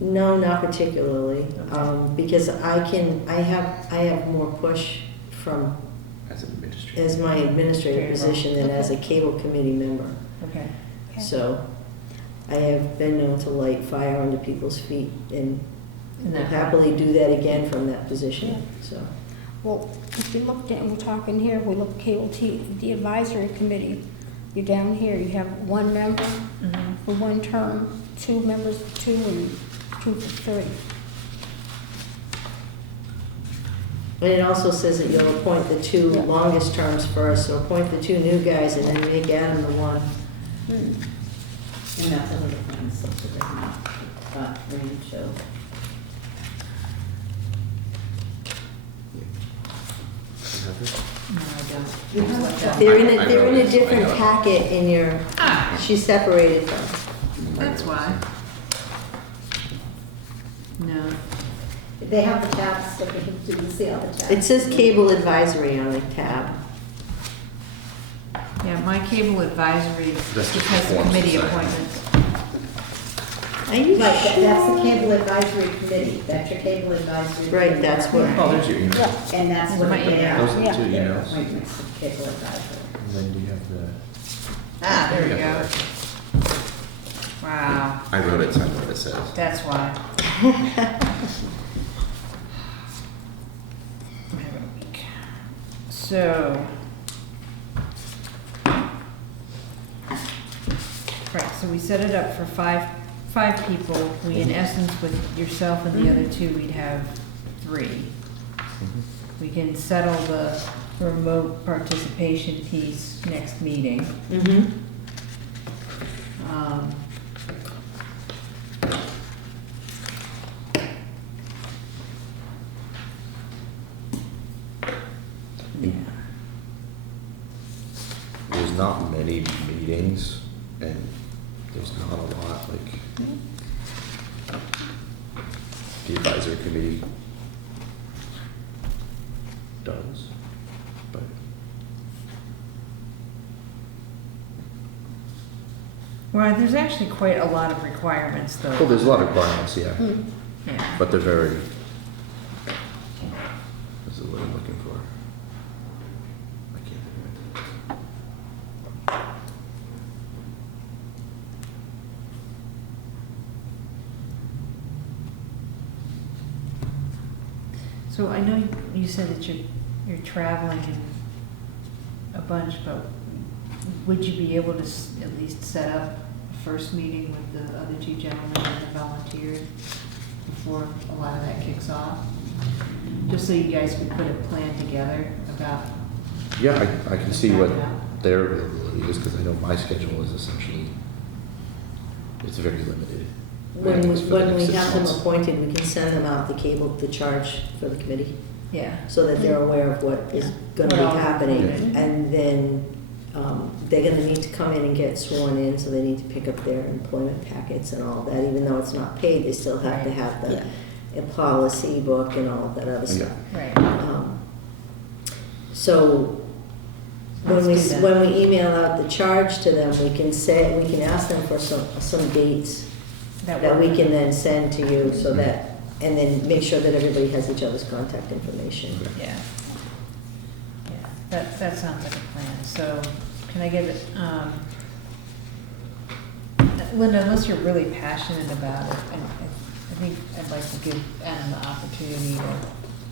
No, not particularly, Okay. because I have more push from, As an administrator. as my administrative Very well. position than as a cable committee member. Okay. Okay. So I have been known to light fire under people's feet and And will that- happily do that again from that position, so. well, if you looked at, we're talking here, we look at cable the advisory committee. You're down here, you have one member Mhm. for one term, two members, two, and two for three. And it also says that you'll appoint the two Yeah. longest terms first, so appoint the two new guys and then make Adam the one. And that's a little thing, so it's right now, but range show. You have this? No, I don't. You have Like to- that. They're in I a, they're in know a it. different I know it. packet in your, Ah, she separated them. that's why. No. They have the tabs, so you can see all the tabs. It says cable advisory on the tab. Yeah, my cable advisory That's just because the of forms committee to sign. appointments. Are you Right, that's the sure? cable advisory committee, that's your cable advisory. Right, committee. that's what- Oh, there's your email. Yeah. And that's what My they email. are. Those are the Yeah. two Their emails. appointments of cable advisory. And then do you have the? Ah, there we You go. have Wow, the- I wrote it, so I know what it says. that's why. So. Right, so we set it up for five people. We, in essence, with yourself and the other two, we'd have 3. Mhm. We can settle the remote participation piece next meeting. Mm-hmm. Um, Yeah. There's not many meetings, and there's not a lot, like, the advisory committee does, but. Well, there's actually quite a lot of requirements, though. Well, there's a lot of requirements, yeah, Yeah. but they're very, what's the word I'm looking for? I can't think of it. So I know you said that you're traveling a bunch, but would you be able to at least set up a first meeting with the other 2 gentlemen that volunteered before a lot of that kicks off? Just so you guys could put a plan together about, Yeah, I can see what Yeah. their availability is, because I know my schedule is essentially, it's very limited. When It's for the when next we 6 have them months. appointed, we can send them out the charge for the committee, yeah. so that they're aware of what is gonna be What all happening. included. And then, they're gonna need to come in and get sworn in, so they need to pick up their employment packets and all that. Even though it's not paid, they still have to Right. have Yeah. the policy book and all that other stuff. Right. So when Let's do that. when we email out the charge to them, we can ask them for some dates that we can then send to you, so that, and then make sure that everybody has each other's contact information. Yeah. Yeah, that sounds like a plan. So can I get it, Linda, unless you're really passionate about it, I think I'd like to give Adam the opportunity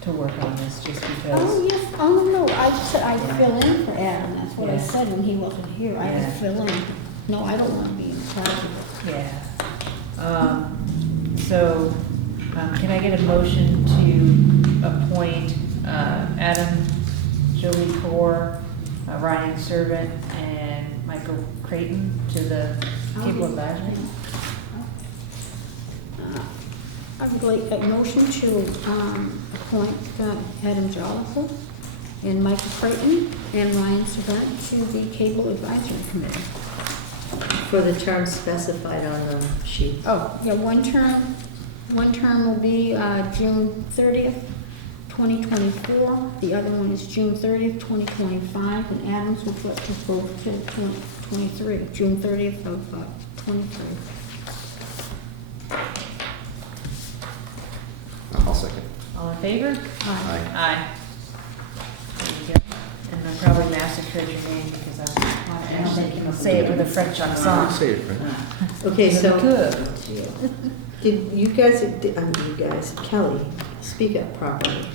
to work on this, just Oh, because, yes, oh, no, I said I'd fill in for Adam, that's what I Yeah. said when he wasn't here, I Yeah. would fill in. No, I don't wanna be in charge of it. yeah. So, can I get a motion to appoint, Adam, Joey Core, Ryan Servant, and Michael Creighton to the Cable Advisory? I would like a motion to appoint Adam Jollifer and Michael Creighton and Ryan Savant to the Cable Advisory Committee. For the term specified on the sheet. Oh, yeah, one term will be June 30th, 2024. The other one is June 30th, 2025, and Adams will put to both till 2023, June 30th of 23. I'll second. All in favor? Aye. Aye. There you go. And I probably massacred your name because I actually can say it with a French accent. Say it, right? Okay, so Good. did you guys, Kelly, speak up properly.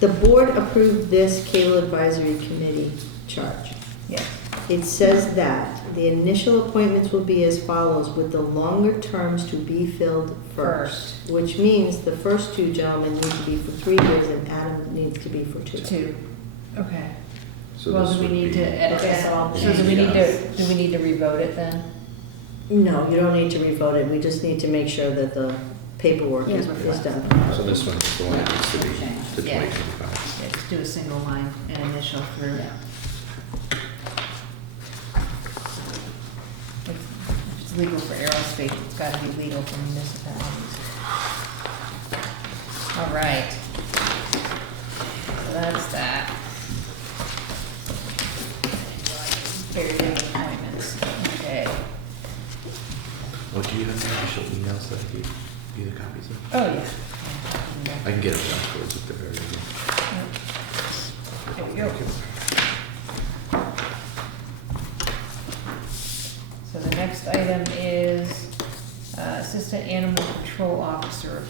The board approved this cable advisory committee charge. Yes. It says that the initial appointments will be as follows, with the longer terms to be filled first. Which means the first two gentlemen need to be for 3 years and Adam needs to be for 2. Two. Okay. So Well, this do we would need be- to edit Okay, so that? I'll So change do we need it. do we need to revote it then? No, you don't need to revote it, we just need to make sure that the paperwork is Yeah. done. So this one's the one that needs to be to Yeah. 2025. Yeah, just do a single line and initial through. Yeah. If it's legal for aerospace, it's gotta be legal for municipalities. All right. So that's that. Carried in appointments, okay. Well, do you have the official emails that I gave you the copies of? Oh, yeah. I can get them afterwards if they're very easy. There we go. So the next item is Assistant Animal Control Officer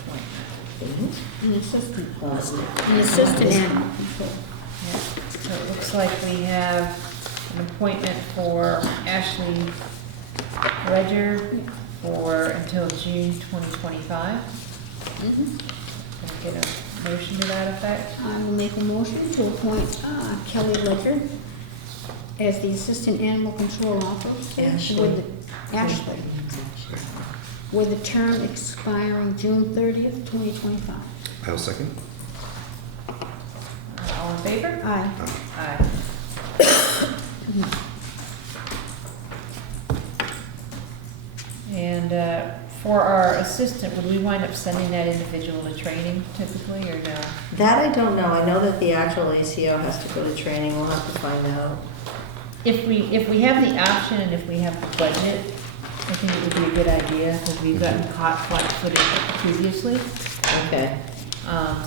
appointment. An assistant, Last name. an assistant animal control. Yeah. So it looks like we have an appointment for Ashley Ledger for until June 2025. Mhm. Can I get a motion to that effect? I will make a motion to appoint Kelly Ledger as the assistant animal control officer. Ashley. Ashley, with the term expiring June 30th, 2025. I'll second. All in favor? Aye. Aye. And for our assistant, would we wind up sending that individual to training typically, or no? That I don't know, I know that the actual ACO has to go to training, we'll have to find out. If we have the option and if we have the budget, I think it would be a good idea, because we've gotten caught flat-footed previously. Okay,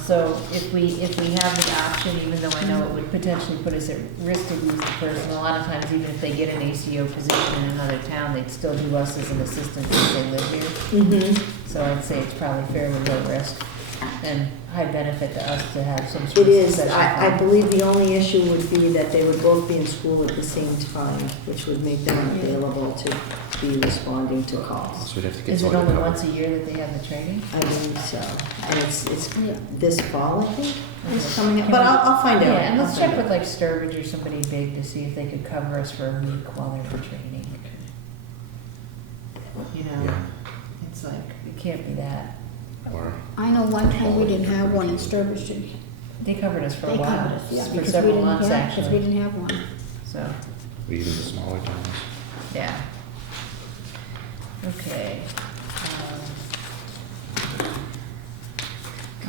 So if we have the option, even though I know it would potentially put us at risk to lose the person, a lot of times, even if they get an ACO position in another town, they'd still do us as an assistant since they live here. mm-hmm. So I'd say it's probably fairly low risk and high benefit to us to have some sort It of is, succession I plan. believe the only issue would be that they would both be in school at the same time, which would make them available to be responding to calls. So we'd have to get Is it someone to only cover. once a year that they have the training? I believe so, and it's Yeah. this fall, I think, it's Okay. coming up, but I'll find out. Yeah, and let's I'll check find with out. like Sturbridge or somebody big to see if they could cover us for a week while they're for training. You know, Yeah, it's like, it can't be that. or, I know one time we didn't have one in Sturbridge. They covered us for a They while, covered us, yeah, for because we several didn't months have, because we actually, didn't have one. so, even the smaller towns. yeah. Okay.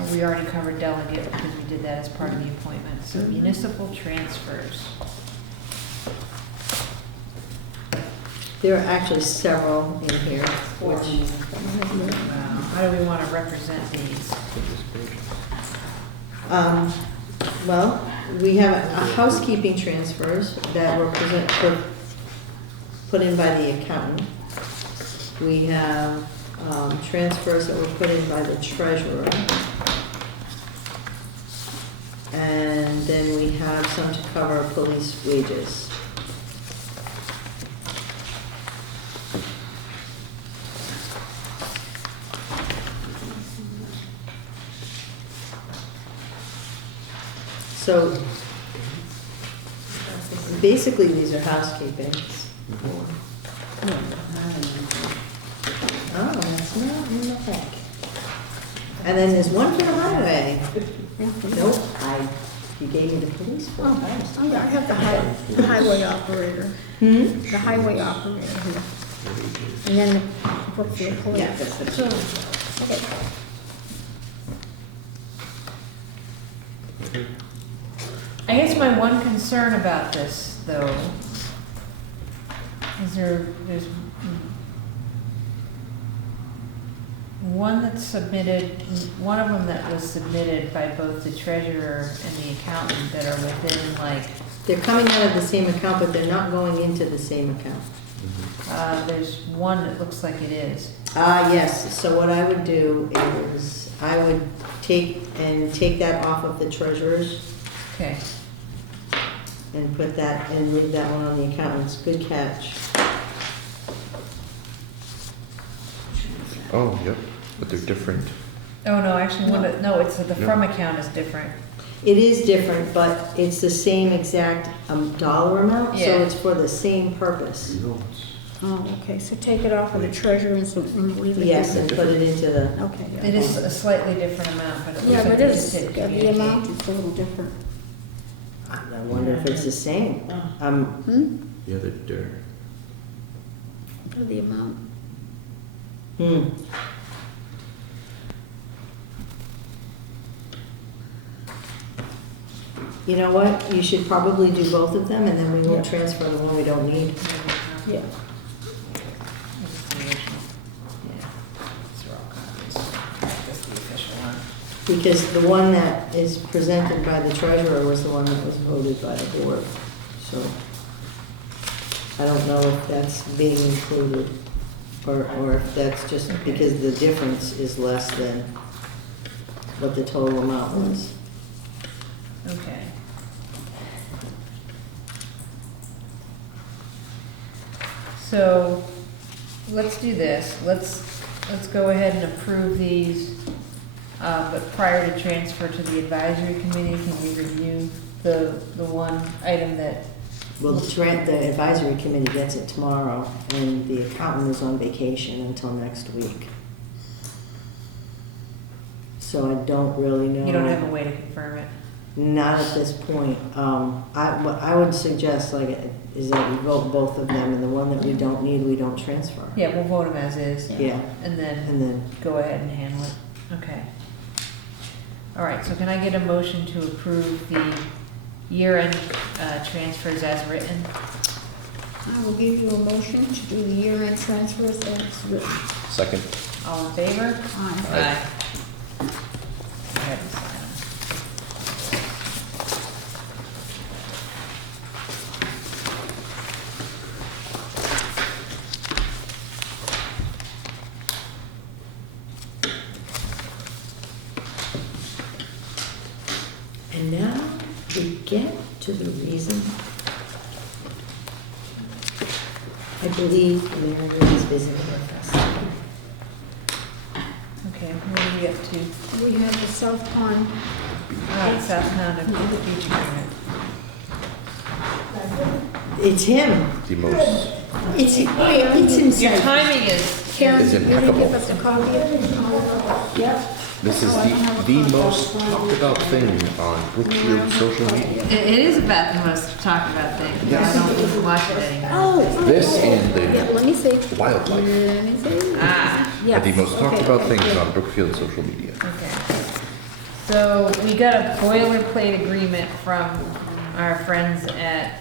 Oh, we already covered delegate because we did that as part of the appointment, so municipal transfers. There are actually several in here, Or- which, How do we want to represent these? well, we have a housekeeping transfers that were put in by the accountant. We have transfers that were put in by the treasurer. And then we have some to cover police wages. So basically, these are housekeeping. Oh, that's not in the pack. And then there's one for the highway. Nope, you gave me the police one. Oh, yeah, I have the highway operator, Hmm? the highway operator here. And then the Brookfield police. Yeah, that's what So, okay. I guess my one concern about this, though, is there's one that's submitted, one of them that was submitted by both the treasurer and the accountant that are within, like, They're coming out of the same account, but they're not going into the same account. there's one that looks like it is. Yes, so what I would do is, I would take that off of the treasurer's Okay, and put that, and leave that one on the accountant's. Good catch. Oh, yep, but they're different. oh, no, actually, no, it's, the from account is different. It is different, but it's the same exact dollar amount, so Yeah. it's for the same purpose. Oh, okay, so take it off of the treasurer and leave it. Yes, and put it into the, Okay, yeah. It is a slightly different amount, but it looks Yeah, like but it it just is, did the communicate. amount is a little different. I wonder if it's the same. Yeah, they're dirt. For the amount. Hmm. You know what, you should probably do both of them, and then we won't transfer the one we don't need. Yeah. This is the original. Yeah, these are all copies. This is the official one. Because the one that is presented by the treasurer was the one that was voted by the board, so I don't know if that's being included, or if that's just because the difference is less than what the total amount was. Okay. So, let's do this. Let's go ahead and approve these, but prior to transfer to the advisory committee, can we review the one item that, Well, the advisory committee gets it tomorrow, and the accountant is on vacation until next week. So I don't really know. you don't have a way to confirm it? Not at this point. What I would suggest, is that we vote both of them, and the one that we don't need, we don't transfer. Yeah, we'll vote them as is. Yeah, And then and then, go ahead and handle it. Okay. All right, so can I get a motion to approve the year-end transfers as written? I will give you a motion to do the year-end transfers as written. Second. All in favor? Aye. Aye. Go ahead and sign them. and now we get to the reason I believe Mary is visiting with us. Okay, what are we up to? We have the South Pond. South Pound of Beach Agreement. It's him. The most, It's himself. Your timing is, Karen, Is you can impeccable. give us a copy of it? Yep. this is the most talked about thing on Brookfield social media. it is about the most talked about thing. I don't watch it anymore. Oh. This and Yeah, the let me see. wildlife Let me see. Ah, Yeah. are the most talked Okay, about okay, things good. on Brookfield social media. okay. So we got a boilerplate agreement from our friends at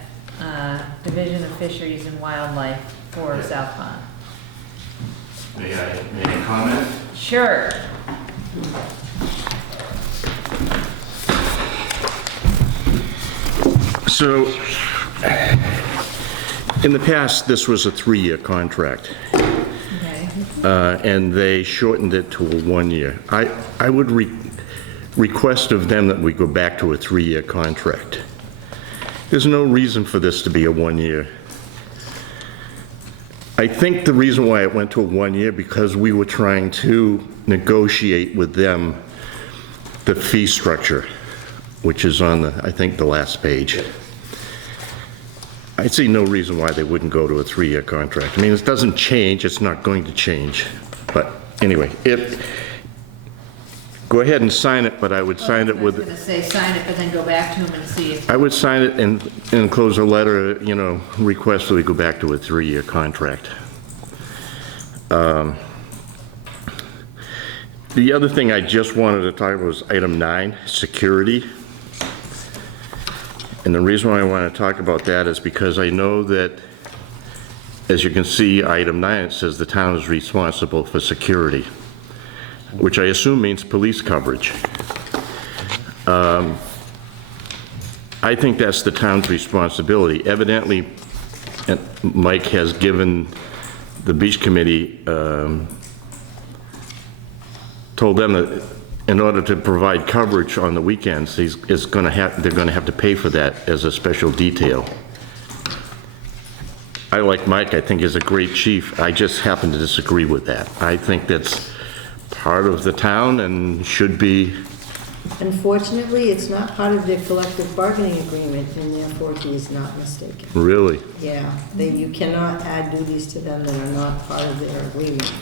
Division of Fisheries and Wildlife for South Pond. May I comment? Sure. So, in the past, this was a 3-year contract. Okay. and they shortened it to a 1 year. I would request of them that we go back to a 3-year contract. There's no reason for this to be a 1 year. I think the reason why it went to a 1 year, because we were trying to negotiate with them the fee structure, which is on the, I think, the last page. I see no reason why they wouldn't go to a 3-year contract. I mean, it doesn't change, it's not going to change. But anyway, go ahead and sign it, but I would sign it I was with, gonna say, sign it, but then go back to him and see if, I would sign it and enclose a letter, you know, request that we go back to a 3-year contract. The other thing I just wanted to talk about was item 9, security. And the reason why I want to talk about that is because I know that, as you can see, item 9, it says the town is responsible for security, which I assume means police coverage. I think that's the town's responsibility. Evidently, Mike has given the beach committee, told them that in order to provide coverage on the weekends, they're going to have to pay for that as a special detail. I like Mike, I think he's a great chief. I just happen to disagree with that. I think that's part of the town and should be. Unfortunately, it's not part of their collective bargaining agreement, and therefore he is not mistaken. Really? Yeah, you cannot add duties to them that are not part of their agreement.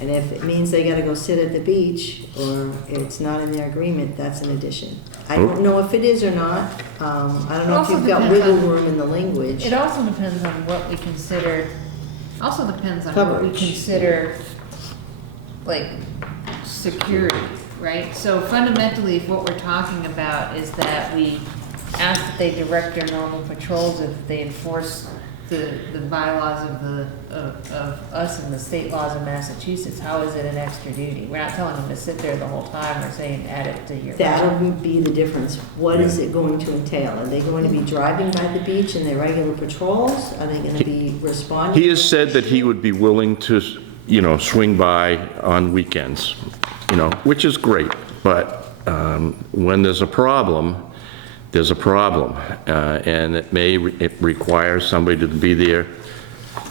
And if it means they gotta go sit at the beach, or it's not in their agreement, that's an addition. I don't know if it is or not. I don't know if Also you've got depends wiggle on- room in the language. it also depends on what we consider, also depends on what we Coverage. consider, like, security, right? So fundamentally, if what we're talking about is that we ask that they direct their normal patrols, if they enforce the bylaws of us and the state laws of Massachusetts, how is it an extra duty? We're not telling them to sit there the whole time, we're saying add it to your. That'll be the difference. What is it going to entail? Are they going to be driving by the beach in their regular patrols? Are they gonna be responding? He has said that he would be willing to, you know, swing by on weekends, you know, which is great. But when there's a problem, there's a problem. And it requires somebody to be there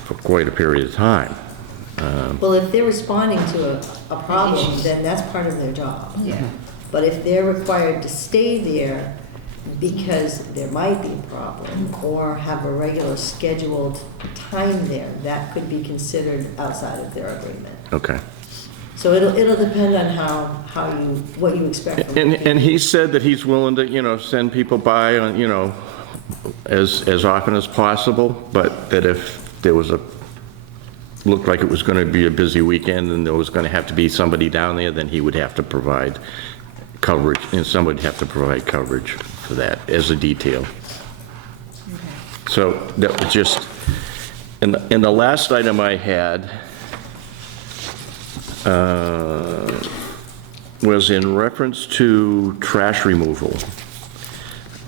for quite a period of time. Well, if they're responding to a problem, then that's part of their job. Yeah. But if they're required to stay there because there might be a problem, or have a regular scheduled time there, that could be considered outside of their agreement. Okay. So it'll depend on what you expect from them. And he said that he's willing to, you know, send people by on, you know, as often as possible, but that if there was looked like it was going to be a busy weekend and there was going to have to be somebody down there, then he would have to provide coverage, and somebody would have to provide coverage for that as a detail. So that was just, and the last item I had was in reference to trash removal.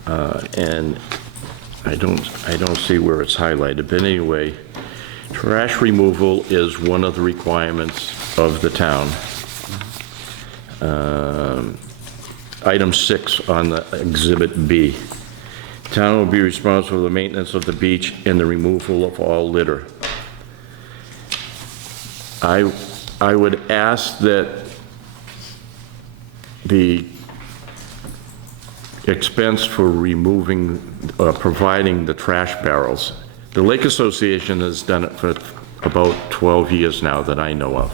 And I don't see where it's highlighted, but anyway, trash removal is one of the requirements of the town. Item 6 on the Exhibit B. Town will be responsible for the maintenance of the beach and the removal of all litter. I would ask that the expense for removing, providing the trash barrels, the Lake Association has done it for about 12 years now that I know of.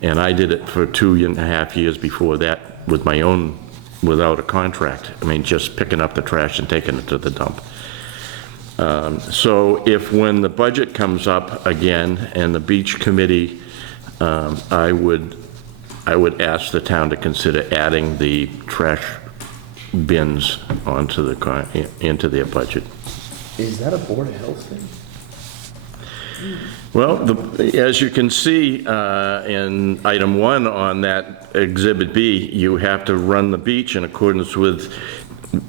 And I did it for 2.5 years before that with my own, without a contract. I mean, just picking up the trash and taking it to the dump. So if when the budget comes up again and the beach committee, I would ask the town to consider adding the trash bins into their budget. Is that a Board of Health thing? Well, as you can see in item 1 on that Exhibit B, you have to run the beach in accordance with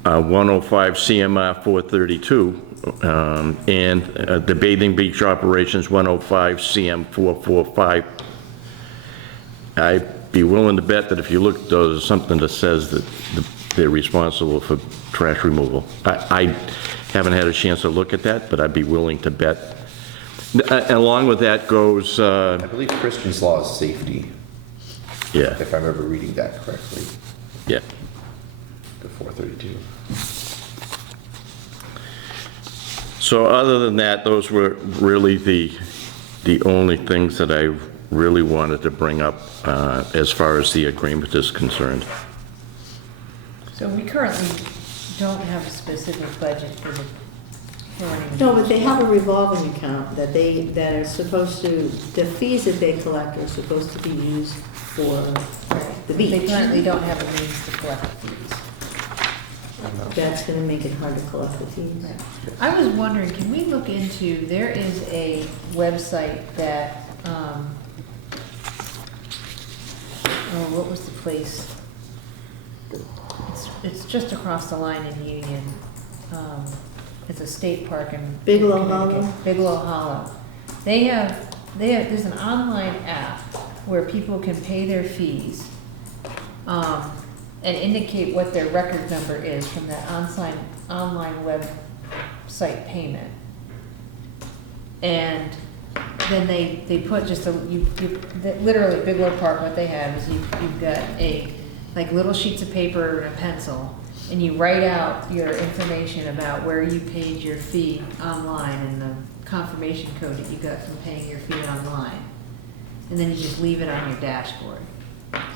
105 CMR 432, and the bathing beach operations 105 CM 445. I'd be willing to bet that if you look at those, there's something that says that they're responsible for trash removal. I haven't had a chance to look at that, but I'd be willing to bet. Along with that goes, I believe Christian's law is safety, yeah, if I remember reading that correctly, yeah. the 432. So other than that, those were really the only things that I really wanted to bring up as far as the agreement is concerned. So we currently don't have a specific budget for the, for any. No, but they have a revolving account that are supposed to, the fees that they collect are supposed to be used for the They beach. currently don't have a means to collect the fees. That's gonna make it hard to collect the fees. I was wondering, can we look into, there is a website that, what was the place? It's just across the line in Union. It's a state park in. Bigelow Connecticut. Hollow? Bigelow Hollow. There's an online app where people can pay their fees, and indicate what their record number is from that online website payment. And then they put just literally Bigelow Park, what they have is you've got like little sheets of paper and a pencil, and you write out your information about where you paid your fee online and the confirmation code that you got from paying your fee online. And then you just leave it on your dashboard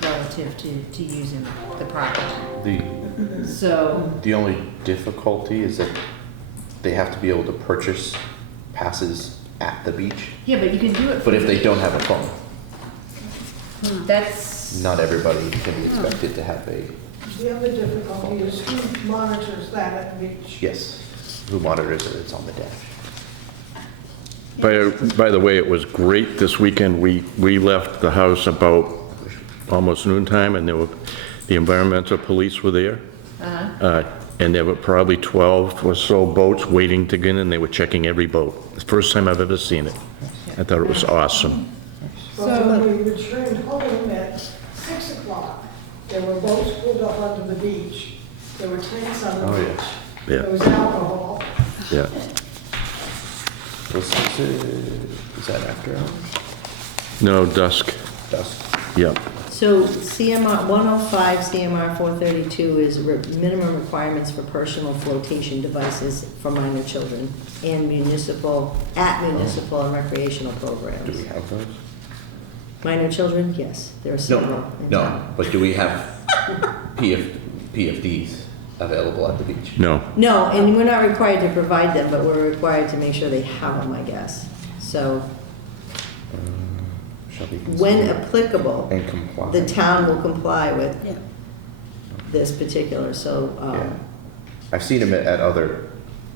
relative to using the property. So, The only difficulty is that they have to be able to purchase passes at the beach, yeah, but you can do it. but if they don't have a phone, That's. not everybody can be expected to have a, The other difficulty is who monitors that at the beach? yes, who monitors it, it's on the dash. By the way, it was great this weekend. We left the house about almost noontime, and the environmental police were there. And there were probably 12 or so boats waiting to get in, and they were checking every boat. It's the first time I've ever seen it. I thought it was awesome. Well, when we returned home at 6 o'clock, there were boats pulled up onto the beach. There were tanks on the Oh, yeah. beach. Yeah. There was alcohol. Yeah. Is that after hours? No, dusk. Dusk? Yeah. So CMR 105, CMR 432 is minimum requirements for personal flotation devices for minor children and municipal and recreational Do programs. we have those? Minor children, yes, there are several. in No, town. but do we have PFDs available at the beach? No. No, and we're not required to provide them, but we're required to make sure they have them, I guess. So Shall be when considered applicable, and comply. the town will comply with Yeah. this particular, so, Yeah. I've seen them at other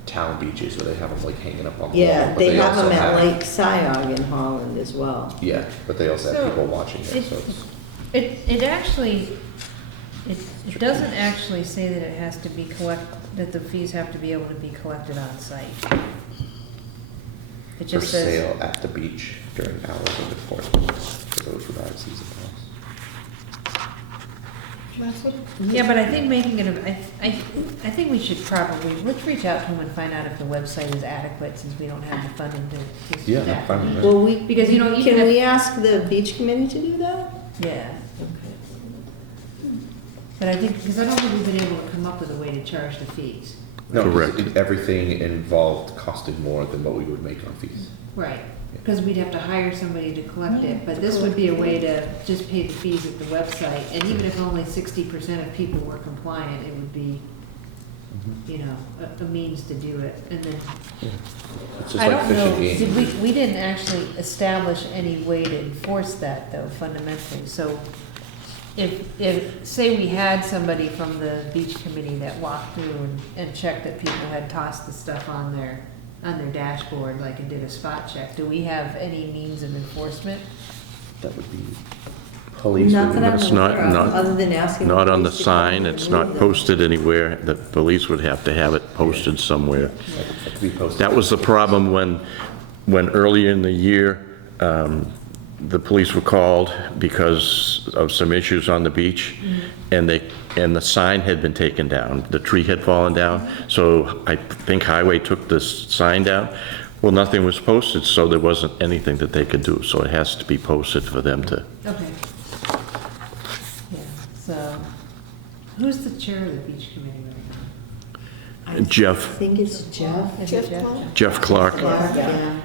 town beaches where they have them like hanging up on the wall. yeah, but they have also them at have- Lake Syog in Holland as well. Yeah, but they also So, have people watching it, it- so it's. It actually, it doesn't actually say that it has to be that the fees have to be able to be collected on site. It For just says. sale at the beach during hours of enforcement for those who buy season pass. Yeah, but I think making it, I think we should probably, let's reach out to them and find out if the website is adequate, since we don't have the funding to do Yeah, that. I'm fine with that. Well, Because, you know, even can if- we ask the beach committee to do that? Yeah. But I think, because I don't think we've been able to come up with a way to charge the fees. No, 'cause Correct. everything involved costed more than what we would make on fees. Right, because we'd have to hire somebody to collect it, but this would be a way to just pay the fees at the website, and even if only 60% of people were compliant, it would be, you know, a means to do it, and then, It's just I like don't fish know, and did game. we didn't actually establish any way to enforce that, though, fundamentally, so if, say we had somebody from the beach committee that walked through and checked that people had tossed the stuff on their dashboard, like, and did a spot check, do we have any means of enforcement? That would be Police. Not that I'm It's not- aware of, not- other than asking. Not on the police to come sign, and it's remove not them. posted anywhere. The police would have to have it posted somewhere. To be posted. That was the problem when earlier in the year, the police were called because of some issues on the beach, and the sign had been taken down. The tree had fallen down, so I think Highway took this sign down. Well, nothing was posted, so there wasn't anything that they could do, so it has to be posted for them to. Okay. Yeah, so, who's the chair of the beach committee right now? Jeff, I think it's Jeff. Is it Jeff? Jeff Clark. Clark, yeah.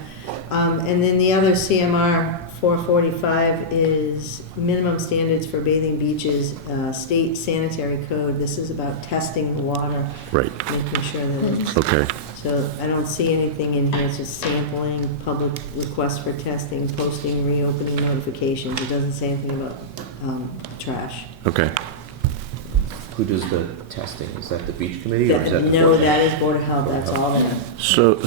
And then the other CMR 445 is minimum standards for bathing beaches, state sanitary code. This is about testing the water, Right, making sure that it's, okay. so I don't see anything in here, it's just sampling, public requests for testing, posting, reopening notifications. It doesn't say anything about trash. Okay. Who does the testing? Is that the beach committee or is that the No, board? that is Board of Health, that's all that. So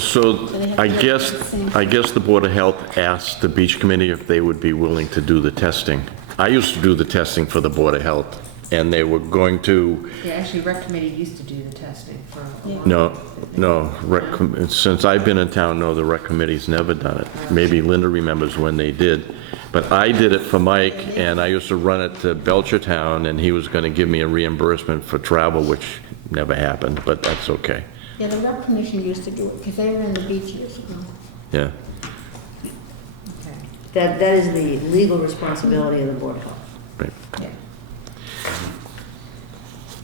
I guess the Board of Health asked the beach committee if they would be willing to do the testing. I used to do the testing for the Board of Health, and they were going to, Yeah, actually, rec committee used to do the testing for a long time. no, since I've been in town, no, the rec committee's never done it. Maybe Linda remembers when they did. But I did it for Mike, and I used to run it to Belchertown, and he was gonna give me a reimbursement for travel, which never happened, but that's okay. Yeah, the rec commission used to do it, because they were in the beach years ago. Yeah. Okay, That is the legal responsibility of the Board of Health. Right. yeah.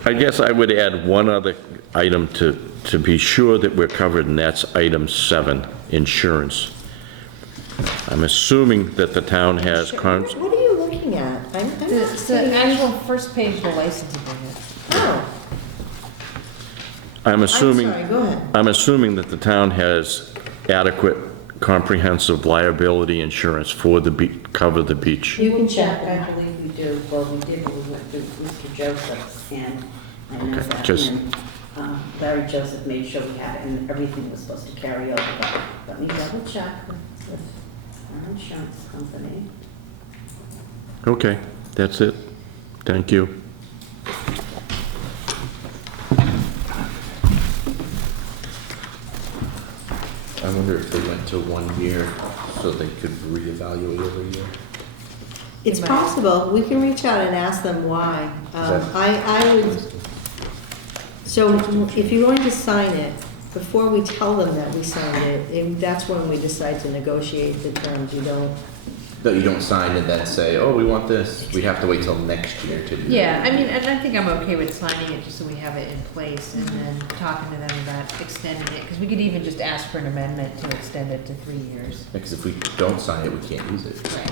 I guess I would add one other item to be sure that we're covered, and that's item 7, insurance. I'm assuming that the town has, What are you looking at? I'm not It's the seeing- actual first page of the license agreement. Oh, I'm I'm assuming, sorry, go ahead. I'm assuming that the town has adequate comprehensive liability insurance for cover the beach. You can check. I believe we do, well, we did, when we went through Mr. Joseph's, and I know Okay, that. just- And Larry Joseph made sure we had it, and everything was supposed to carry over, but let me double check with our insurance company. Okay, that's it. Thank you. I wonder if they went to 1 year so they could reevaluate every year. It's possible. We can reach out and ask them why. I would, so if you're going to sign it, before we tell them that we signed it, that's when we decide to negotiate the terms. You don't, That you don't sign and then say, oh, we want this. We have to wait till next year to do that. Yeah, I mean, and I think I'm okay with signing it just so we have it in place and then talking to them about extending it. Because we could even just ask for an amendment to extend it to 3 years. Because if we don't sign it, we can't use it. Right.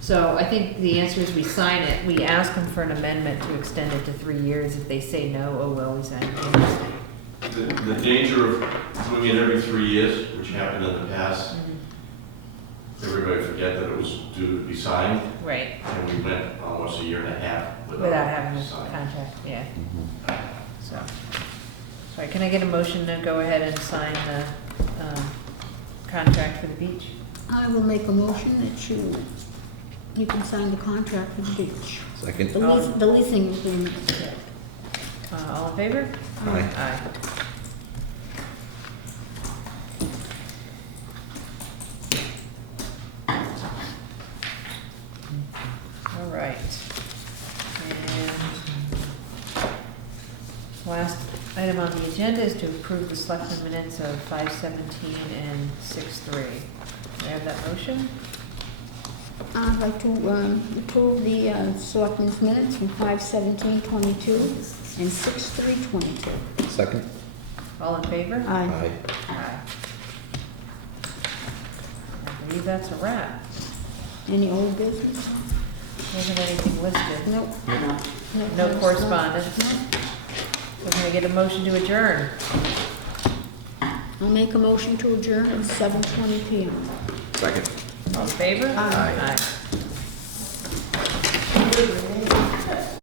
So I think the answer is we sign it, we ask them for an amendment to extend it to 3 years. If they say no, oh well, we signed it. The danger of doing it every 3 years, which happened in the past, everybody forget that it was due to be signed, Right, and we went almost a year and a half without having a signing. contract, yeah. So, sorry, can I get a motion to go ahead and sign the contract for the beach? I will make a motion that you can sign the contract with the beach. Second. The leasing agreement. All in favor? Aye. Aye. All right. And last item on the agenda is to approve the selectmen minutes of 5:17 and 6:3. Do I have that motion? I'd like to approve the selectmen's minutes from 5/17/22 and 6/3/22. Second. All in favor? Aye. Aye. I believe that's a wrap. Any old business? Wasn't anything listed. Nope. No correspondence. So can I get a motion to adjourn? I'll make a motion to adjourn at 7:20 PM. Second. All in favor? Aye. Aye.